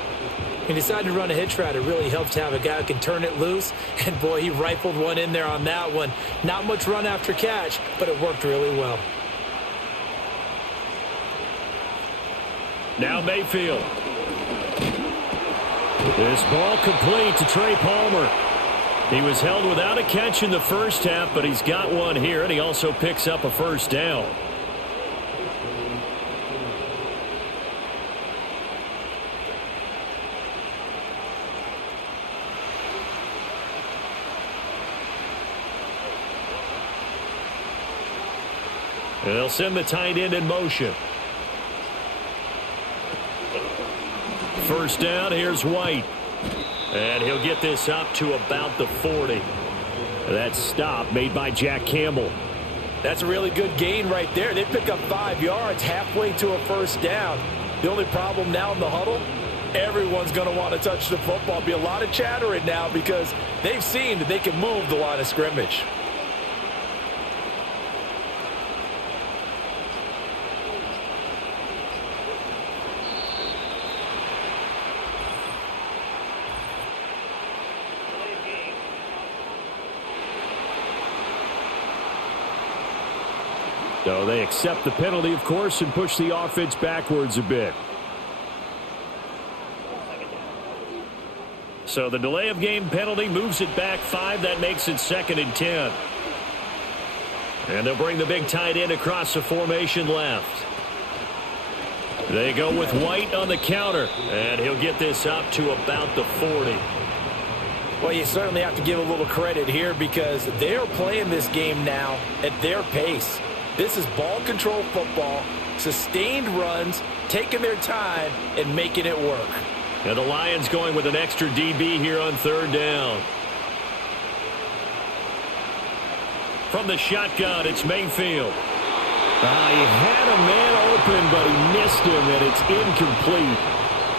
He decided to run a hitch route. It really helps to have a guy who can turn it loose. And, boy, he rifled one in there on that one. Not much run after catch, but it worked really well. Now Mayfield. This ball complete to Trey Palmer. He was held without a catch in the first half, but he's got one here, and he also picks up a first down. And they'll send the tight end in motion. First down, here's White. And he'll get this up to about the 40. That stop made by Jack Campbell. That's a really good gain right there. They pick up 5 yards halfway to a first down. The only problem now in the huddle, everyone's going to want to touch the football. Be a lot of chattering now because they've seen that they can move the line of scrimmage. So they accept the penalty, of course, and push the offense backwards a bit. So the delay of game penalty moves it back 5. That makes it 2nd and 10. And they'll bring the big tight end across the formation left. They go with White on the counter, and he'll get this up to about the 40. Well, you certainly have to give a little credit here because they're playing this game now at their pace. This is ball control football, sustained runs, taking their time, and making it work. And the Lions going with an extra DB here on third down. From the shotgun, it's Mayfield. He had a man open, but he missed him, and it's incomplete.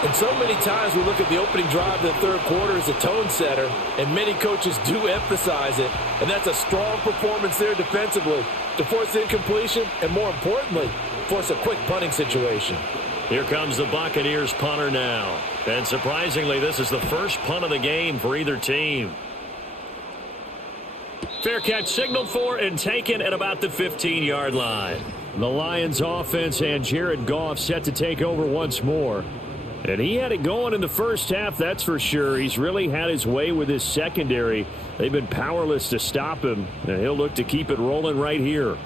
And so many times we look at the opening drive of the third quarter as a tone setter, and many coaches do emphasize it. And that's a strong performance there defensively to force incompletion and, more importantly, force a quick punting situation. Here comes the Buccaneers punter now. And surprisingly, this is the first punt of the game for either team. Fair catch signaled for and taken at about the 15-yard line. The Lions offense and Jared Goff set to take over once more. And he had it going in the first half, that's for sure. He's really had his way with his secondary. They've been powerless to stop him, and he'll look to keep it rolling right here.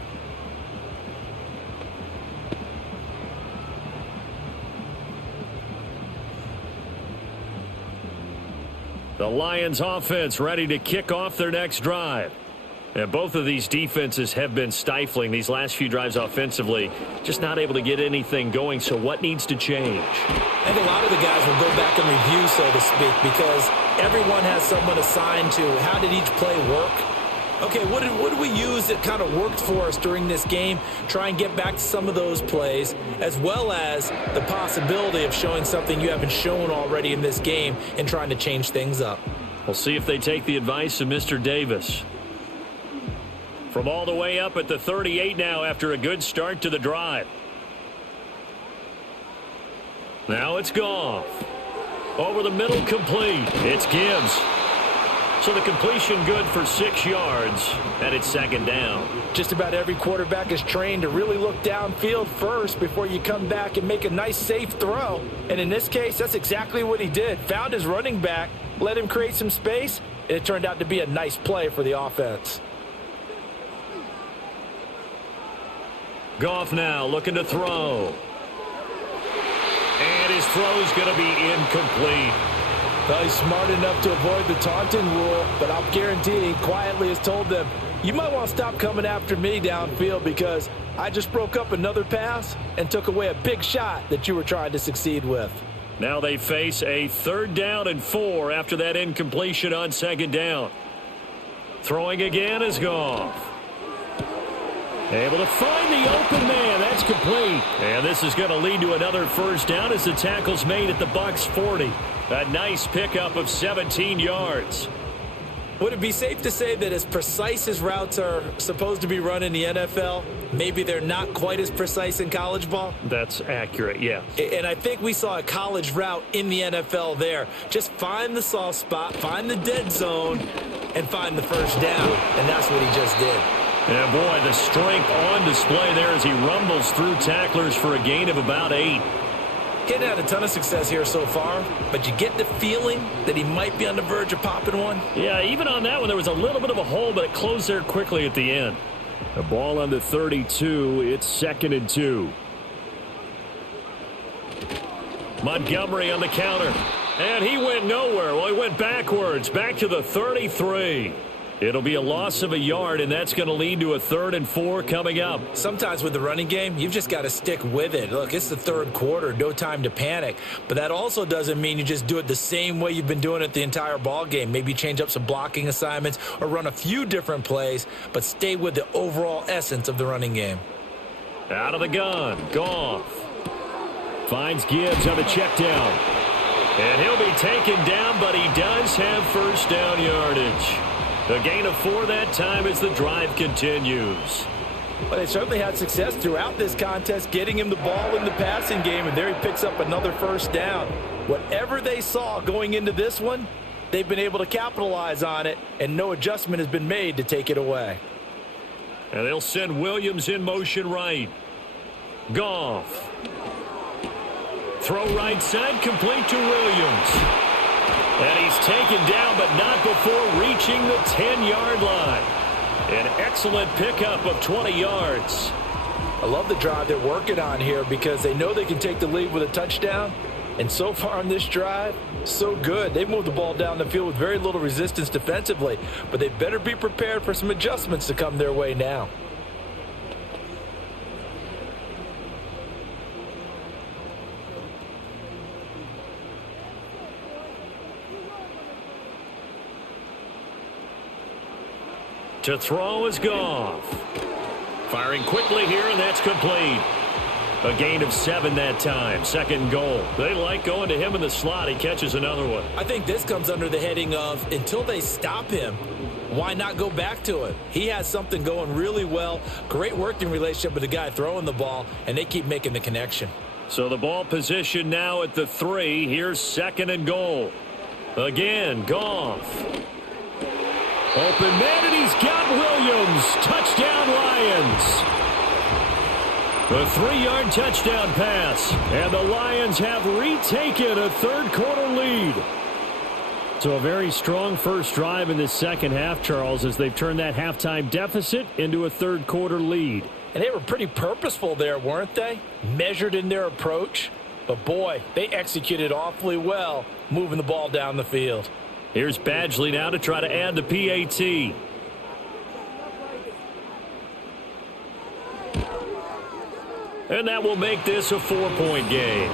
The Lions offense ready to kick off their next drive. And both of these defenses have been stifling these last few drives offensively. Just not able to get anything going, so what needs to change? I think a lot of the guys will go back and review, so to speak, because everyone has someone assigned to how did each play work. Okay, what did we use that kind of worked for us during this game? Try and get back to some of those plays, as well as the possibility of showing something you haven't shown already in this game and trying to change things up. We'll see if they take the advice of Mr. Davis. From all the way up at the 38 now after a good start to the drive. Now it's Goff. Over the middle, complete. It's Gibbs. So the completion good for 6 yards, and it's second down. Just about every quarterback is trained to really look downfield first before you come back and make a nice, safe throw. And in this case, that's exactly what he did. Found his running back, let him create some space, and it turned out to be a nice play for the offense. Goff now looking to throw. And his throw's going to be incomplete. Well, he's smart enough to avoid the taunting rule, but I'll guarantee he quietly has told them, you might want to stop coming after me downfield because I just broke up another pass and took away a big shot that you were trying to succeed with. Now they face a 3rd down and 4 after that incompletion on 2nd down. Throwing again is Goff. Able to find the open man. That's complete. And this is going to lead to another 1st down as the tackle's made at the Bucs 40. A nice pickup of 17 yards. Would it be safe to say that as precise as routes are supposed to be run in the NFL, maybe they're not quite as precise in college ball? That's accurate, yeah. And I think we saw a college route in the NFL there. Just find the soft spot, find the dead zone, and find the 1st down. And that's what he just did. And boy, the strength on display there as he rumbles through tacklers for a gain of about 8. Getting had a ton of success here so far, but you get the feeling that he might be on the verge of popping one. Yeah, even on that one, there was a little bit of a hole, but it closed there quickly at the end. The ball on the 32, it's 2nd and 2. Montgomery on the counter, and he went nowhere. Well, he went backwards, back to the 33. It'll be a loss of a yard, and that's going to lead to a 3rd and 4 coming up. Sometimes with the running game, you've just got to stick with it. Look, it's the 3rd quarter, no time to panic. But that also doesn't mean you just do it the same way you've been doing it the entire ball game. Maybe change up some blocking assignments or run a few different plays, but stay with the overall essence of the running game. Out of the gun, Goff. Finds Gibbs on the check down. And he'll be taken down, but he does have 1st down yardage. The gain of 4 that time as the drive continues. Well, they certainly had success throughout this contest, getting him the ball in the passing game, and there he picks up another 1st down. Whatever they saw going into this one, they've been able to capitalize on it, and no adjustment has been made to take it away. And they'll send Williams in motion right. Goff. Throw right side, complete to Williams. And he's taken down, but not before reaching the 10-yard line. An excellent pickup of 20 yards. I love the drive they're working on here because they know they can take the lead with a touchdown. And so far on this drive, so good. They moved the ball down the field with very little resistance defensively, but they better be prepared for some adjustments to come their way now. To throw is Goff. Firing quickly here, and that's complete. A gain of 7 that time. 2nd goal. They like going to him in the slot. He catches another one. I think this comes under the heading of until they stop him, why not go back to him? He has something going really well. Great working relationship with the guy throwing the ball, and they keep making the connection. So the ball position now at the 3. Here's 2nd and goal. Again, Goff. Open man, and he's got Williams. Touchdown, Lions. The 3-yard touchdown pass. And the Lions have retaken a third-quarter lead. So a very strong first drive in the second half, Charles, as they've turned that halftime deficit into a third-quarter lead. And they were pretty purposeful there, weren't they? Measured in their approach. But, boy, they executed awfully well moving the ball down the field. Here's Badgley now to try to add the PAT. And that will make this a 4-point game.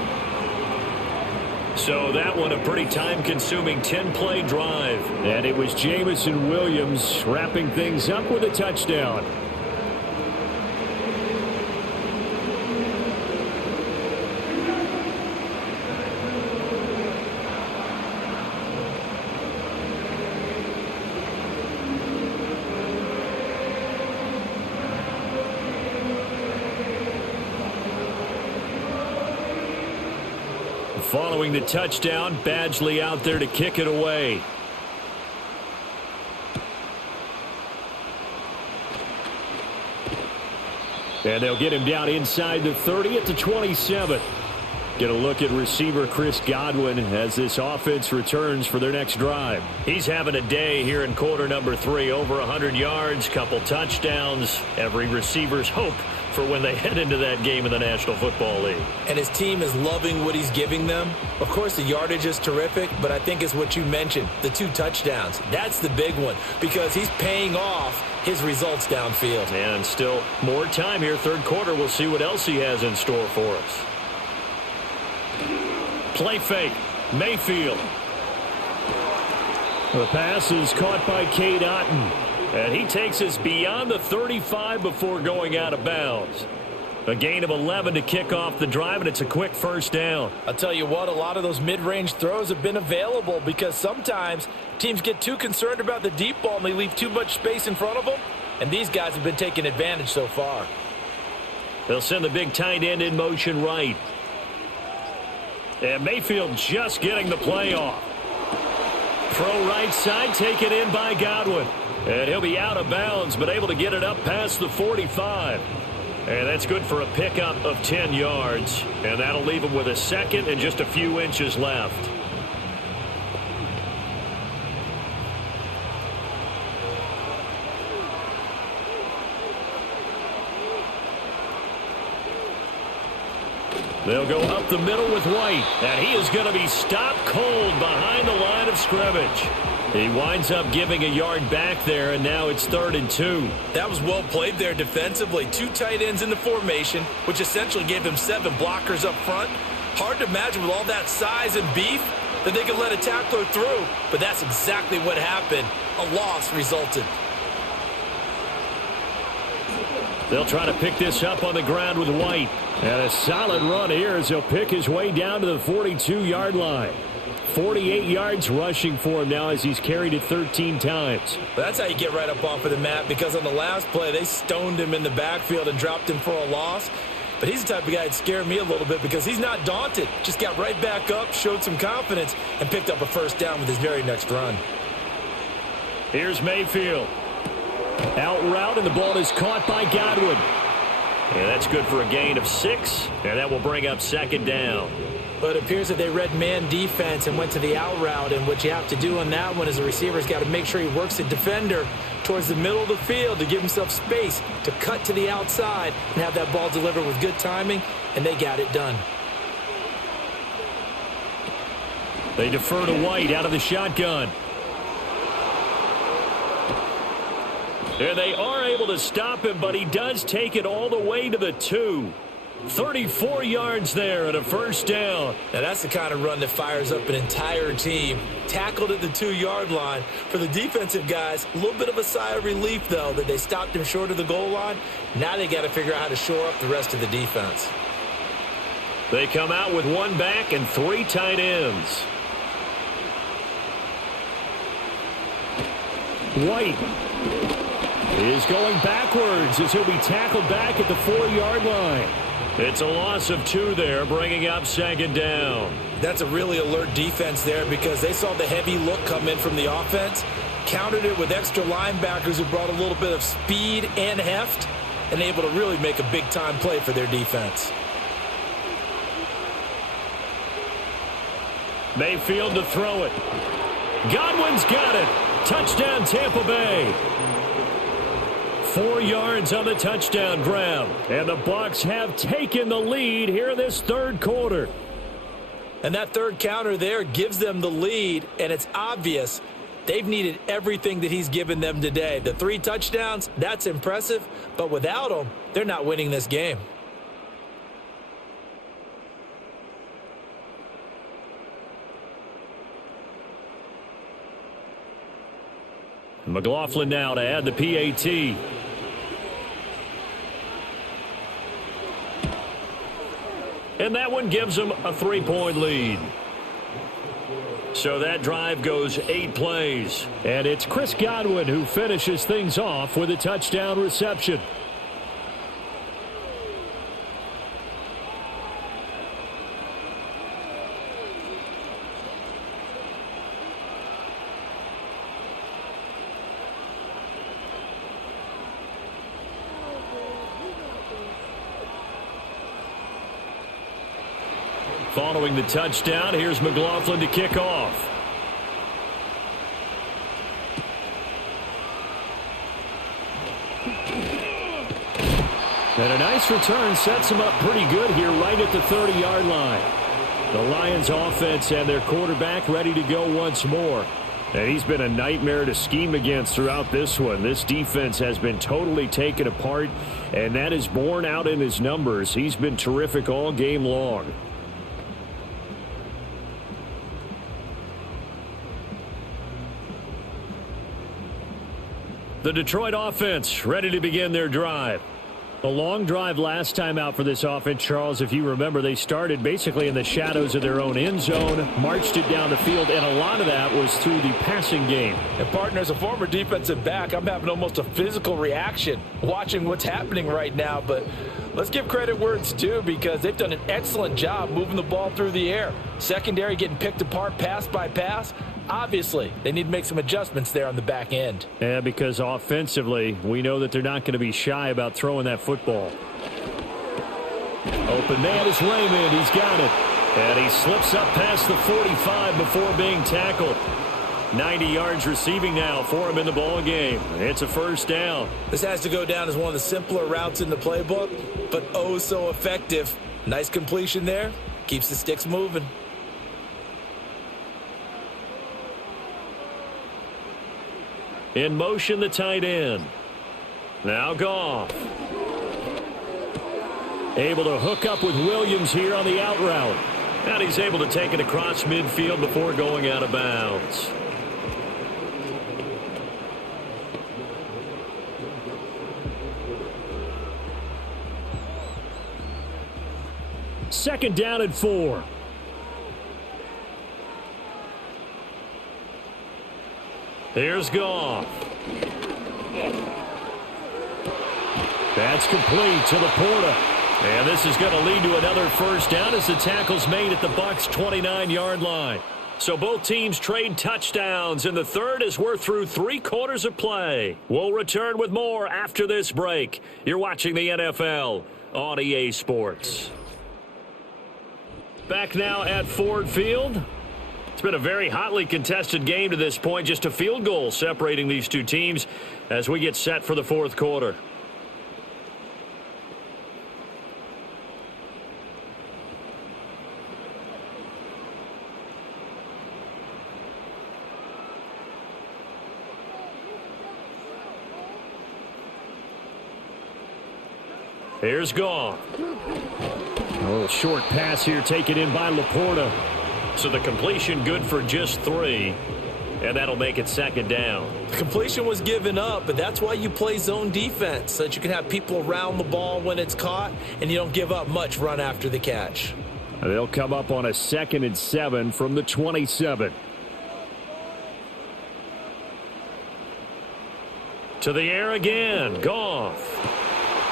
So that one a pretty time-consuming 10-play drive. And it was Jamison Williams wrapping things up with a touchdown. Following the touchdown, Badgley out there to kick it away. And they'll get him down inside the 30 at the 27. Get a look at receiver Chris Godwin as this offense returns for their next drive. He's having a day here in quarter number 3. Over 100 yards, couple touchdowns. Every receiver's hope for when they head into that game in the National Football League. And his team is loving what he's giving them. Of course, the yardage is terrific, but I think it's what you mentioned, the 2 touchdowns. That's the big one because he's paying off his results downfield. And still more time here, third quarter. We'll see what else he has in store for us. Play fake. Mayfield. The pass is caught by Cade Otton. And he takes us beyond the 35 before going out of bounds. A gain of 11 to kick off the drive, and it's a quick first down. I'll tell you what, a lot of those mid-range throws have been available because sometimes teams get too concerned about the deep ball and they leave too much space in front of them. And these guys have been taking advantage so far. They'll send the big tight end in motion right. And Mayfield just getting the play off. Throw right side, taken in by Godwin. And he'll be out of bounds, but able to get it up past the 45. And that's good for a pickup of 10 yards. And that'll leave him with a second and just a few inches left. They'll go up the middle with White. And he is going to be stopped cold behind the line of scrimmage. He winds up giving a yard back there, and now it's 3rd and 2. That was well played there defensively. 2 tight ends in the formation, which essentially gave him 7 blockers up front. Hard to imagine with all that size and beef that they could let a tackler through, but that's exactly what happened. A loss resulted. They'll try to pick this up on the ground with White. And a solid run here as he'll pick his way down to the 42-yard line. 48 yards rushing for him now as he's carried it 13 times. That's how you get right up off of the mat, because on the last play, they stoned him in the backfield and dropped him for a loss. But he's the type of guy that scared me a little bit because he's not daunted. Just got right back up, showed some confidence, and picked up a first down with his very next run. Here's Mayfield. Out route, and the ball is caught by Godwin. And that's good for a gain of 6, and that will bring up 2nd down. But it appears that they read man defense and went to the out route. And what you have to do on that one is the receiver's got to make sure he works the defender towards the middle of the field to give himself space to cut to the outside and have that ball delivered with good timing, and they got it done. They defer to White out of the shotgun. And they are able to stop him, but he does take it all the way to the 2. 34 yards there and a first down. Now that's the kind of run that fires up an entire team. Tackled at the 2-yard line. For the defensive guys, a little bit of a sigh of relief, though, that they stopped him short of the goal line. Now they got to figure out how to shore up the rest of the defense. They come out with 1 back and 3 tight ends. White is going backwards as he'll be tackled back at the 4-yard line. It's a loss of 2 there, bringing up second down. That's a really alert defense there because they saw the heavy look come in from the offense, countered it with extra linebackers who brought a little bit of speed and heft, and able to really make a big-time play for their defense. Mayfield to throw it. Godwin's got it. Touchdown, Tampa Bay. 4 yards on the touchdown grab. And the Bucs have taken the lead here in this third quarter. And that third counter there gives them the lead, and it's obvious they've needed everything that he's given them today. The 3 touchdowns, that's impressive, but without him, they're not winning this game. McLaughlin now to add the PAT. And that one gives them a 3-point lead. So that drive goes 8 plays. And it's Chris Godwin who finishes things off with a touchdown reception. Following the touchdown, here's McLaughlin to kick off. And a nice return sets him up pretty good here right at the 30-yard line. The Lions offense and their quarterback ready to go once more. And he's been a nightmare to scheme against throughout this one. This defense has been totally taken apart, and that is borne out in his numbers. He's been terrific all game long. The Detroit offense ready to begin their drive. A long drive last time out for this offense, Charles. If you remember, they started basically in the shadows of their own end zone, marched it down the field, and a lot of that was through the passing game. And partner, as a former defensive back, I'm having almost a physical reaction watching what's happening right now. But let's give credit where it's due because they've done an excellent job moving the ball through the air. Secondary getting picked apart pass by pass. Obviously, they need to make some adjustments there on the back end. Yeah, because offensively, we know that they're not going to be shy about throwing that football. Open man is Raymond. He's got it. And he slips up past the 45 before being tackled. 90 yards receiving now for him in the ball game. It's a first down. This has to go down as one of the simpler routes in the playbook, but oh so effective. Nice completion there. Keeps the sticks moving. In motion, the tight end. Now Goff. Able to hook up with Williams here on the out route. And he's able to take it across midfield before going out of bounds. Second down and 4. Here's Goff. That's complete to LaPorta. And this is going to lead to another first down as the tackle's made at the Bucs' 29-yard line. So both teams trade touchdowns in the third as we're through 3 quarters of play. We'll return with more after this break. You're watching the NFL on EA Sports. Back now at Ford Field. It's been a very hotly contested game to this point. Just a field goal separating these two teams as we get set for the fourth quarter. Here's Goff. A little short pass here taken in by Laporta. So the completion good for just 3. And that'll make it second down. The completion was given up, but that's why you play zone defense, so that you can have people around the ball when it's caught, and you don't give up much run after the catch. They'll come up on a 2nd and 7 from the 27. To the air again. Goff.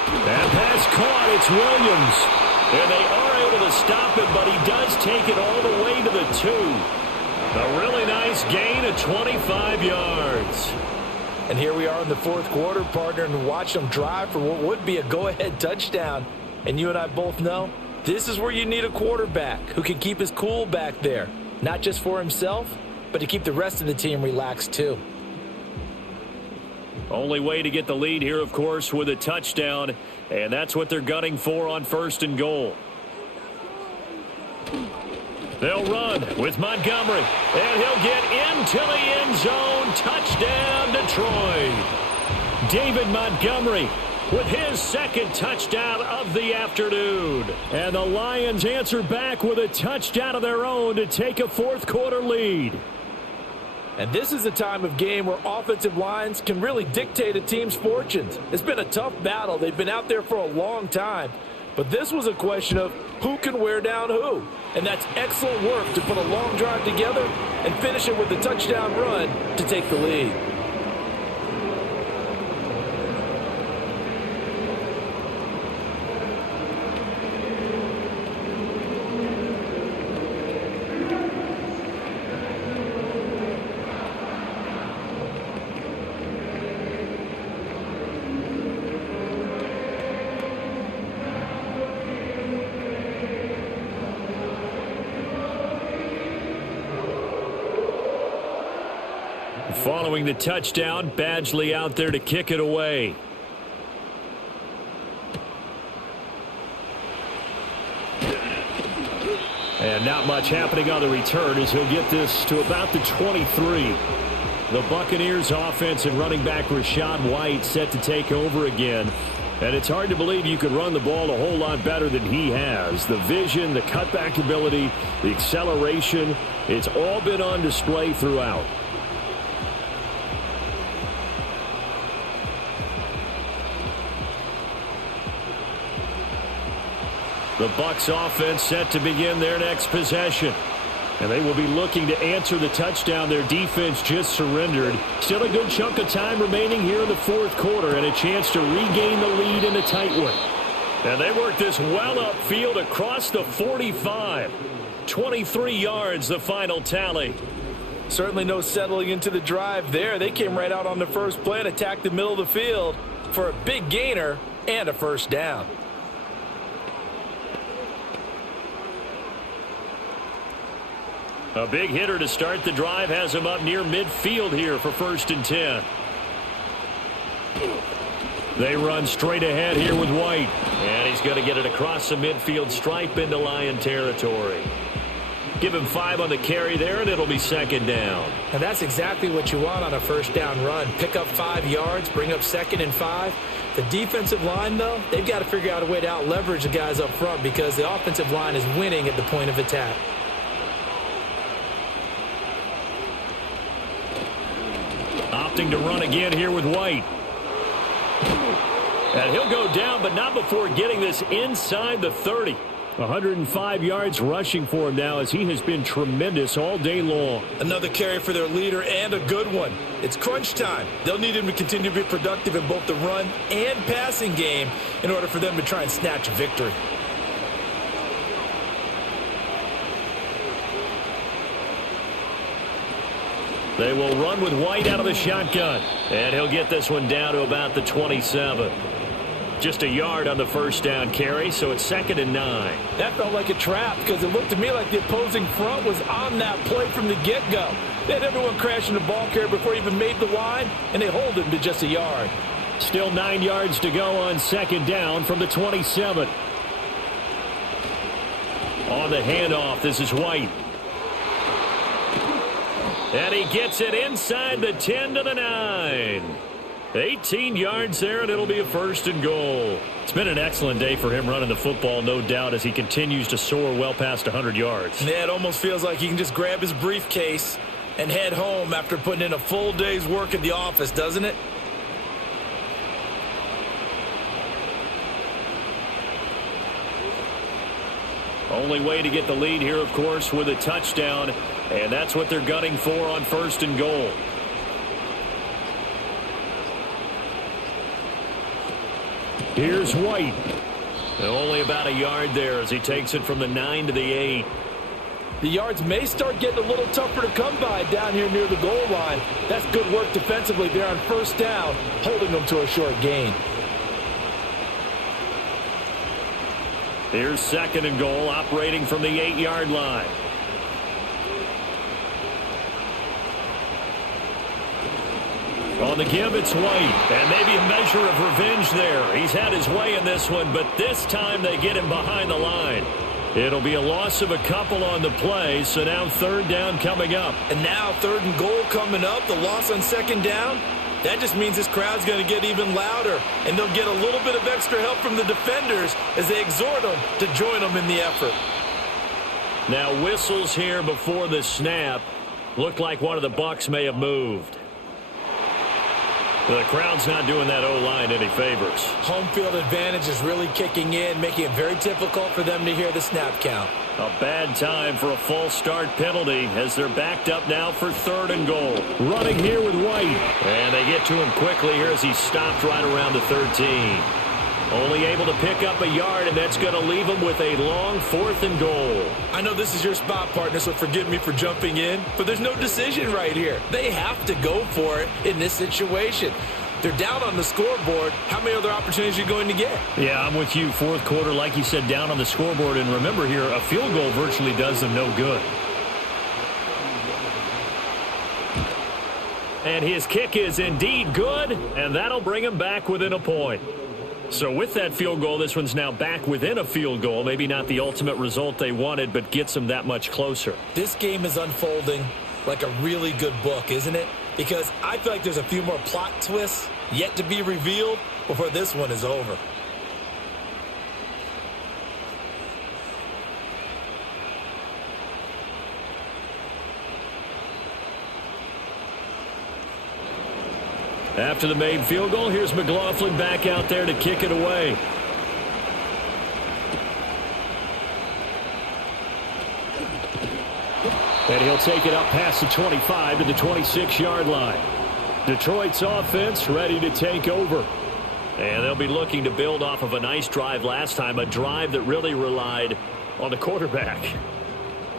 That pass caught. It's Williams. And they are able to stop it, but he does take it all the way to the 2. A really nice gain of 25 yards. And here we are in the fourth quarter, partner, and watch them drive for what would be a go-ahead touchdown. And you and I both know this is where you need a quarterback who can keep his cool back there. Not just for himself, but to keep the rest of the team relaxed too. Only way to get the lead here, of course, with a touchdown. And that's what they're gunning for on 1st and goal. They'll run with Montgomery. And he'll get into the end zone. Touchdown, Detroit. David Montgomery with his 2nd touchdown of the afternoon. And the Lions answer back with a touchdown of their own to take a fourth quarter lead. And this is a time of game where offensive lines can really dictate a team's fortunes. It's been a tough battle. They've been out there for a long time. But this was a question of who can wear down who. And that's excellent work to put a long drive together and finish it with a touchdown run to take the lead. Following the touchdown, Badgley out there to kick it away. And not much happening on the return as he'll get this to about the 23. The Buccaneers offense and running back Rachaad White set to take over again. And it's hard to believe you could run the ball a whole lot better than he has. The vision, the cutback ability, the acceleration, it's all been on display throughout. The Bucs offense set to begin their next possession. And they will be looking to answer the touchdown their defense just surrendered. Still a good chunk of time remaining here in the fourth quarter and a chance to regain the lead in a tight one. And they work this well upfield across the 45. 23 yards, the final tally. Certainly no settling into the drive there. They came right out on the first play and attacked the middle of the field for a big gainer and a first down. A big hitter to start the drive has him up near midfield here for 1st and 10. They run straight ahead here with White. And he's going to get it across the midfield stripe into Lion territory. Give him 5 on the carry there, and it'll be 2nd down. And that's exactly what you want on a first down run. Pick up 5 yards, bring up 2nd and 5. The defensive line, though, they've got to figure out a way to out-leverage the guys up front because the offensive line is winning at the point of attack. Opting to run again here with White. And he'll go down, but not before getting this inside the 30. 105 yards rushing for him now as he has been tremendous all day long. Another carry for their leader and a good one. It's crunch time. They'll need him to continue to be productive in both the run and passing game in order for them to try and snatch a victory. They will run with White out of the shotgun. And he'll get this one down to about the 27. Just a yard on the first down carry, so it's 2nd and 9. That felt like a trap because it looked to me like the opposing front was on that play from the get-go. They had everyone crashing the ball carrier before he even made the line, and they hold him to just a yard. Still 9 yards to go on 2nd down from the 27. On the handoff, this is White. And he gets it inside the 10 to the 9. 18 yards there, and it'll be a 1st and goal. It's been an excellent day for him running the football, no doubt, as he continues to soar well past 100 yards. Yeah, it almost feels like he can just grab his briefcase and head home after putting in a full day's work at the office, doesn't it? Only way to get the lead here, of course, with a touchdown, and that's what they're gunning for on 1st and goal. Here's White. Only about a yard there as he takes it from the 9 to the 8. The yards may start getting a little tougher to come by down here near the goal line. That's good work defensively there on 1st down, holding them to a short gain. Here's 2nd and goal, operating from the 8-yard line. On the give, it's White. And maybe a measure of revenge there. He's had his way in this one, but this time they get him behind the line. It'll be a loss of a couple on the play, so now 3rd down coming up. And now 3rd and goal coming up, the loss on 2nd down. That just means this crowd's going to get even louder, and they'll get a little bit of extra help from the defenders as they exhort them to join them in the effort. Now whistles here before the snap. Looked like one of the Bucs may have moved. The crowd's not doing that O-line any favors. Home field advantage is really kicking in, making it very difficult for them to hear the snap count. A bad time for a false start penalty as they're backed up now for 3rd and goal. Running here with White. And they get to him quickly here as he stopped right around the 13. Only able to pick up a yard, and that's going to leave him with a long 4th and goal. I know this is your spot, partner, so forgive me for jumping in, but there's no decision right here. They have to go for it in this situation. They're down on the scoreboard. How many other opportunities are you going to get? Yeah, I'm with you. 4th quarter, like you said, down on the scoreboard. And remember here, a field goal virtually does them no good. And his kick is indeed good, and that'll bring him back within a point. So with that field goal, this one's now back within a field goal. Maybe not the ultimate result they wanted, but gets them that much closer. This game is unfolding like a really good book, isn't it? Because I feel like there's a few more plot twists yet to be revealed before this one is over. After the made field goal, here's McLaughlin back out there to kick it away. And he'll take it up past the 25 to the 26-yard line. Detroit's offense ready to take over. And they'll be looking to build off of a nice drive last time, a drive that really relied on the quarterback.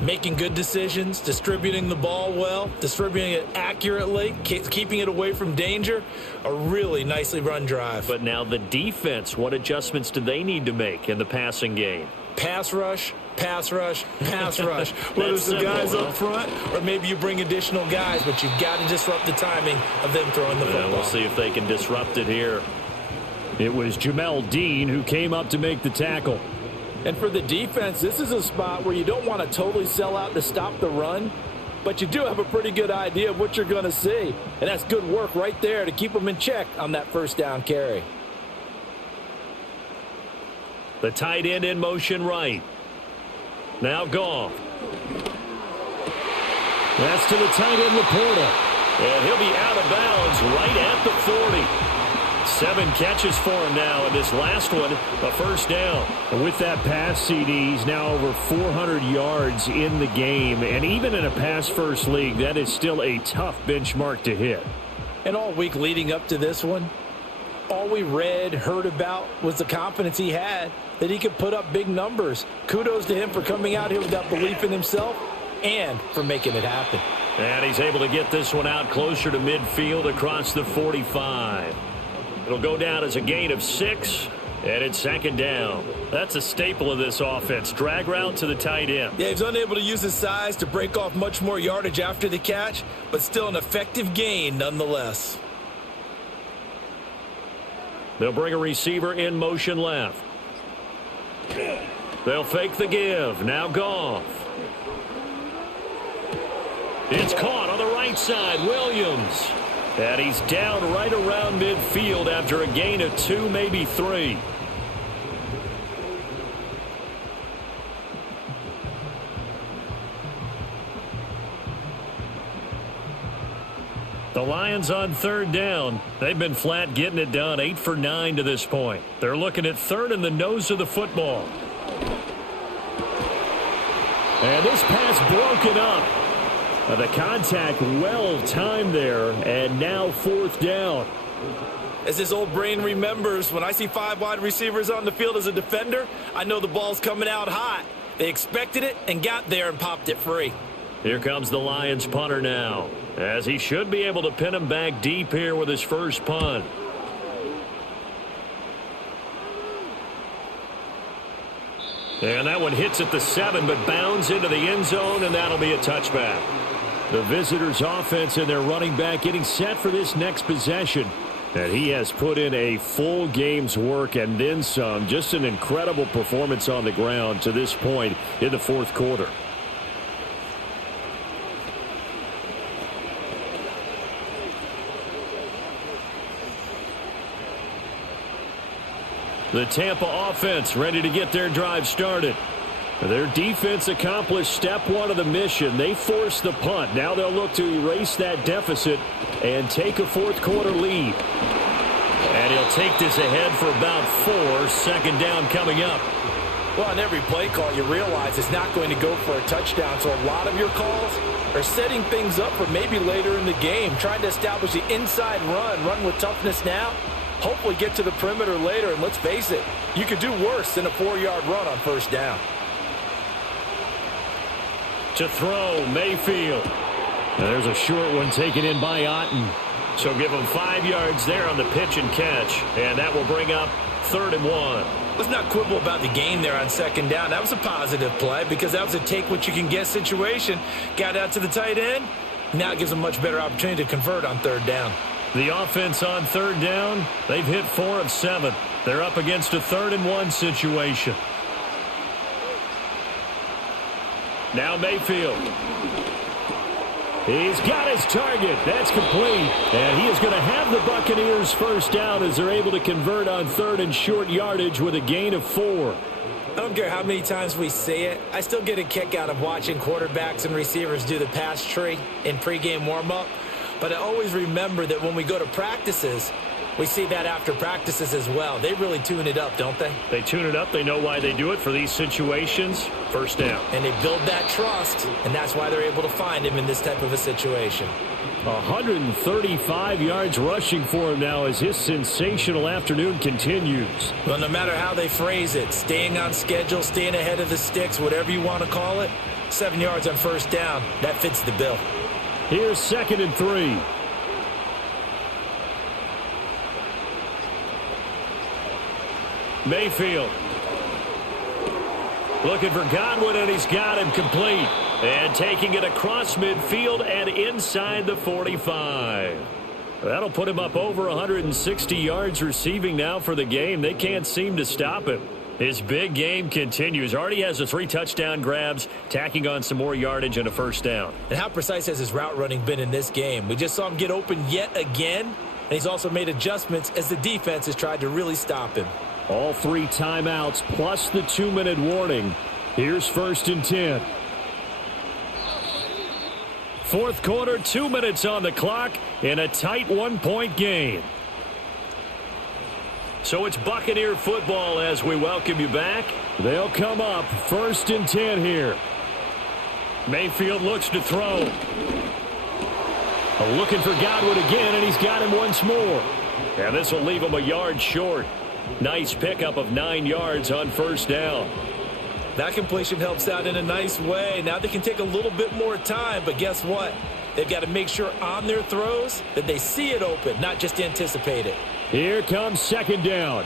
Making good decisions, distributing the ball well, distributing it accurately, keeping it away from danger. A really nicely run drive. But now the defense, what adjustments do they need to make in the passing game? Pass rush, pass rush, pass rush. Whether it's the guys up front or maybe you bring additional guys, but you've got to disrupt the timing of them throwing the football. We'll see if they can disrupt it here. It was Jamel Dean who came up to make the tackle. And for the defense, this is a spot where you don't want to totally sell out to stop the run, but you do have a pretty good idea of what you're going to see. And that's good work right there to keep them in check on that 1st down carry. The tight end in motion right. Now Goff. That's to the tight end, Laporta. And he'll be out of bounds right at the 40. 7 catches for him now, and this last one, a 1st down. And with that pass, CD, he's now over 400 yards in the game. And even in a pass-first league, that is still a tough benchmark to hit. And all week leading up to this one, all we read, heard about was the confidence he had that he could put up big numbers. Kudos to him for coming out here with that belief in himself and for making it happen. And he's able to get this one out closer to midfield across the 45. It'll go down as a gain of 6, And it's second down. That's a staple of this offense. Drag route to the tight end. Yeah, he's unable to use his size to break off much more yardage after the catch, but still an effective gain nonetheless. They'll bring a receiver in motion left. They'll fake the give. Now Goff. It's caught on the right side. Williams. And he's down right around midfield after a gain of 2, maybe 3. The Lions on third down. They've been flat getting it done, 8 for 9 to this point. They're looking at third in the nose of the football. And this pass broken up. The contact well timed there, and now fourth down. As his old brain remembers, when I see 5 wide receivers on the field as a defender, I know the ball's coming out hot. They expected it and got there and popped it free. Here comes the Lions punter now, as he should be able to pin him back deep here with his first punt. And that one hits at the 7, but bounds into the end zone, and that'll be a touchback. The visitors' offense and their running back getting set for this next possession. And he has put in a full game's work and then some. Just an incredible performance on the ground to this point in the fourth quarter. The Tampa offense ready to get their drive started. Their defense accomplished step 1 of the mission. They forced the punt. Now they'll look to erase that deficit and take a fourth quarter lead. And he'll take this ahead for about 4. Second down coming up. Well, on every play call, you realize it's not going to go for a touchdown. So a lot of your calls are setting things up for maybe later in the game, trying to establish the inside run with toughness now. Hopefully get to the perimeter later. And let's face it, you could do worse than a 4-yard run on first down. To throw, Mayfield. And there's a short one taken in by Otten. So give him 5 yards there on the pitch and catch. And that will bring up 3rd and 1. Let's not quibble about the gain there on second down. That was a positive play because that was a take-what-you-can-get situation. Got out to the tight end. Now it gives them a much better opportunity to convert on third down. The offense on third down, they've hit 4 of 7. They're up against a 3rd and 1 situation. Now Mayfield. He's got his target. That's complete. And he is going to have the Buccaneers first down as they're able to convert on 3rd and short yardage with a gain of 4. I don't care how many times we say it. I still get a kick out of watching quarterbacks and receivers do the pass tree in pregame warm-up. But I always remember that when we go to practices, we see that after practices as well. They really tune it up, don't they? They tune it up. They know why they do it for these situations. First down. And they build that trust, and that's why they're able to find him in this type of a situation. 135 yards rushing for him now as his sensational afternoon continues. Well, no matter how they phrase it, staying on schedule, staying ahead of the sticks, whatever you want to call it, 7 yards on first down, that fits the bill. Here's 2nd and 3. Mayfield. Looking for Godwin, and he's got him complete. And taking it across midfield and inside the 45. That'll put him up over 160 yards receiving now for the game. They can't seem to stop him. His big game continues. Already has the 3 touchdown grabs, tacking on some more yardage and a first down. And how precise has his route running been in this game? We just saw him get open yet again, and he's also made adjustments as the defense has tried to really stop him. All 3 timeouts plus the 2-minute warning. Here's 1st and 10. Fourth quarter, 2 minutes on the clock in a tight 1-point game. So it's Buccaneer football as we welcome you back. They'll come up 1st and 10 here. Mayfield looks to throw. Looking for Godwin again, and he's got him once more. And this will leave him a yard short. Nice pickup of 9 yards on first down. That completion helps out in a nice way. Now they can take a little bit more time, but guess what? They've got to make sure on their throws that they see it open, not just anticipate it. Here comes 2nd down.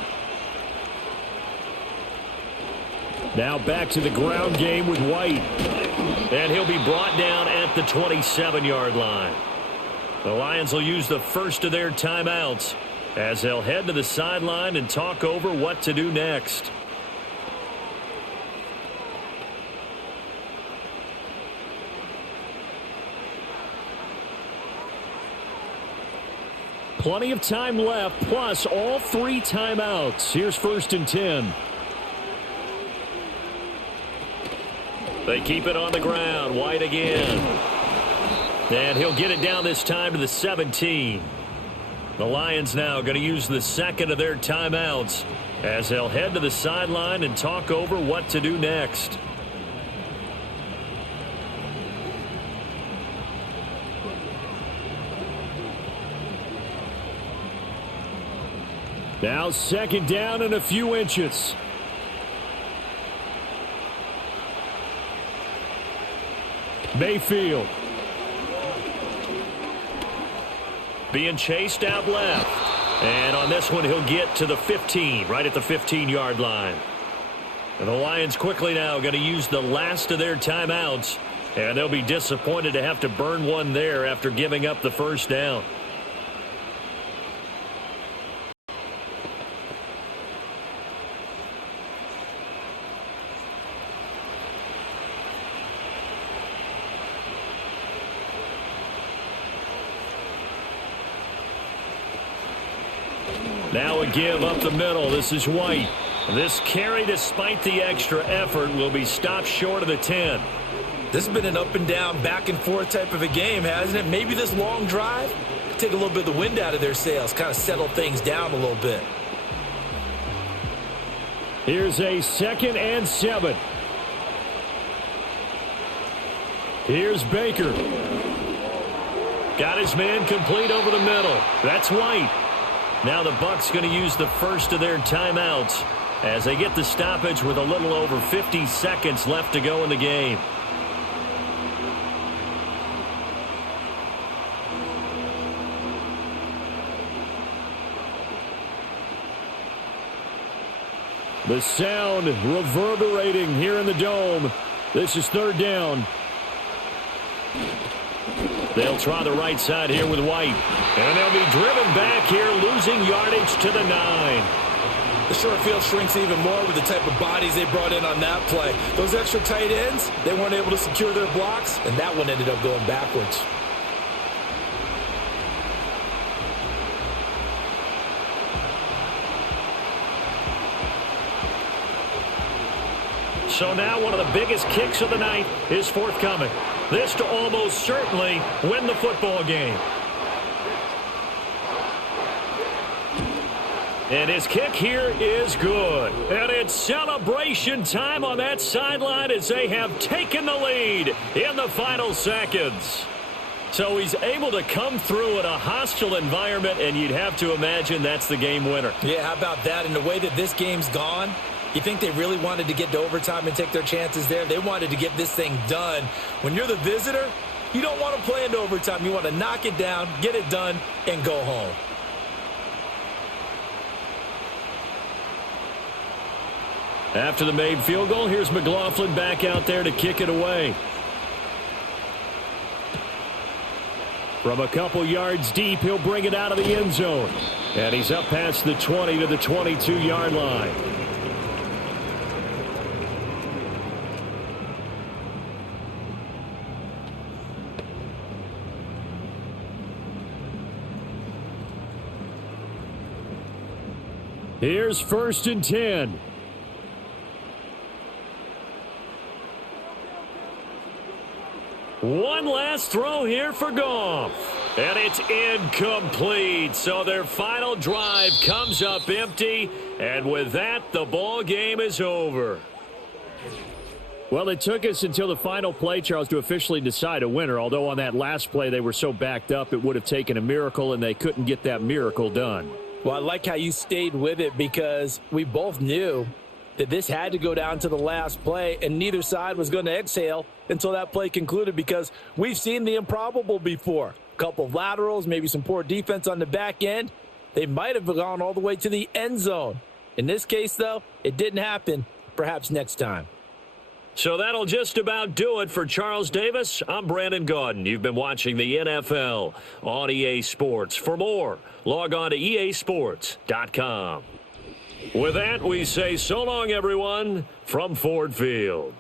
Now back to the ground game with White. And he'll be brought down at the 27-yard line. The Lions will use the first of their timeouts as they'll head to the sideline and talk over what to do next. Plenty of time left, plus all 3 timeouts. Here's 1st and 10. They keep it on the ground. White again. And he'll get it down this time to the 17. The Lions now going to use the second of their timeouts as they'll head to the sideline and talk over what to do next. Now 2nd down and a few inches. Mayfield. Being chased out left. And on this one, he'll get to the 15, right at the 15-yard line. And the Lions quickly now going to use the last of their timeouts. And they'll be disappointed to have to burn one there after giving up the first down. Now a give up the middle. This is White. This carry, despite the extra effort, will be stopped short of the 10. This has been an up and down, back and forth type of a game, hasn't it? Maybe this long drive take a little bit of the wind out of their sails, kind of settle things down a little bit. Here's a 2nd and 7. Here's Baker. Got his man complete over the middle. That's White. Now the Bucs going to use the first of their timeouts as they get the stoppage with a little over 50 seconds left to go in the game. The sound reverberating here in the Dome. This is 3rd down. They'll try the right side here with White. And they'll be driven back here, losing yardage to the 9. The short field shrinks even more with the type of bodies they brought in on that play. Those extra tight ends, they weren't able to secure their blocks, and that one ended up going backwards. So now one of the biggest kicks of the night is forthcoming. This to almost certainly win the football game. And his kick here is good. And it's celebration time on that sideline as they have taken the lead in the final seconds. So he's able to come through in a hostile environment, and you'd have to imagine that's the game winner. Yeah, how about that? And the way that this game's gone, you think they really wanted to get to overtime and take their chances there? They wanted to get this thing done. When you're the visitor, you don't want to play into overtime. You want to knock it down, get it done, and go home. After the made field goal, here's McLaughlin back out there to kick it away. From a couple yards deep, he'll bring it out of the end zone. And he's up past the 20 to the 22-yard line. Here's 1st and 10. One last throw here for Goff. And it's incomplete. So their final drive comes up empty. And with that, the ball game is over. Well, it took us until the final play, Charles, to officially decide a winner. Although on that last play they were so backed up, it would have taken a miracle, and they couldn't get that miracle done. Well, I like how you stayed with it because we both knew that this had to go down to the last play, and neither side was going to exhale until that play concluded because we've seen the improbable before. A couple of laterals, maybe some poor defense on the back end. They might have gone all the way to the end zone. In this case, though, it didn't happen. perhaps next time. So that'll just about do it for Charles Davis. I'm Brandon Gaudin. You've been watching the NFL on EA Sports. For more, log on to easports.com. With that, we say so long, everyone, from Ford Field.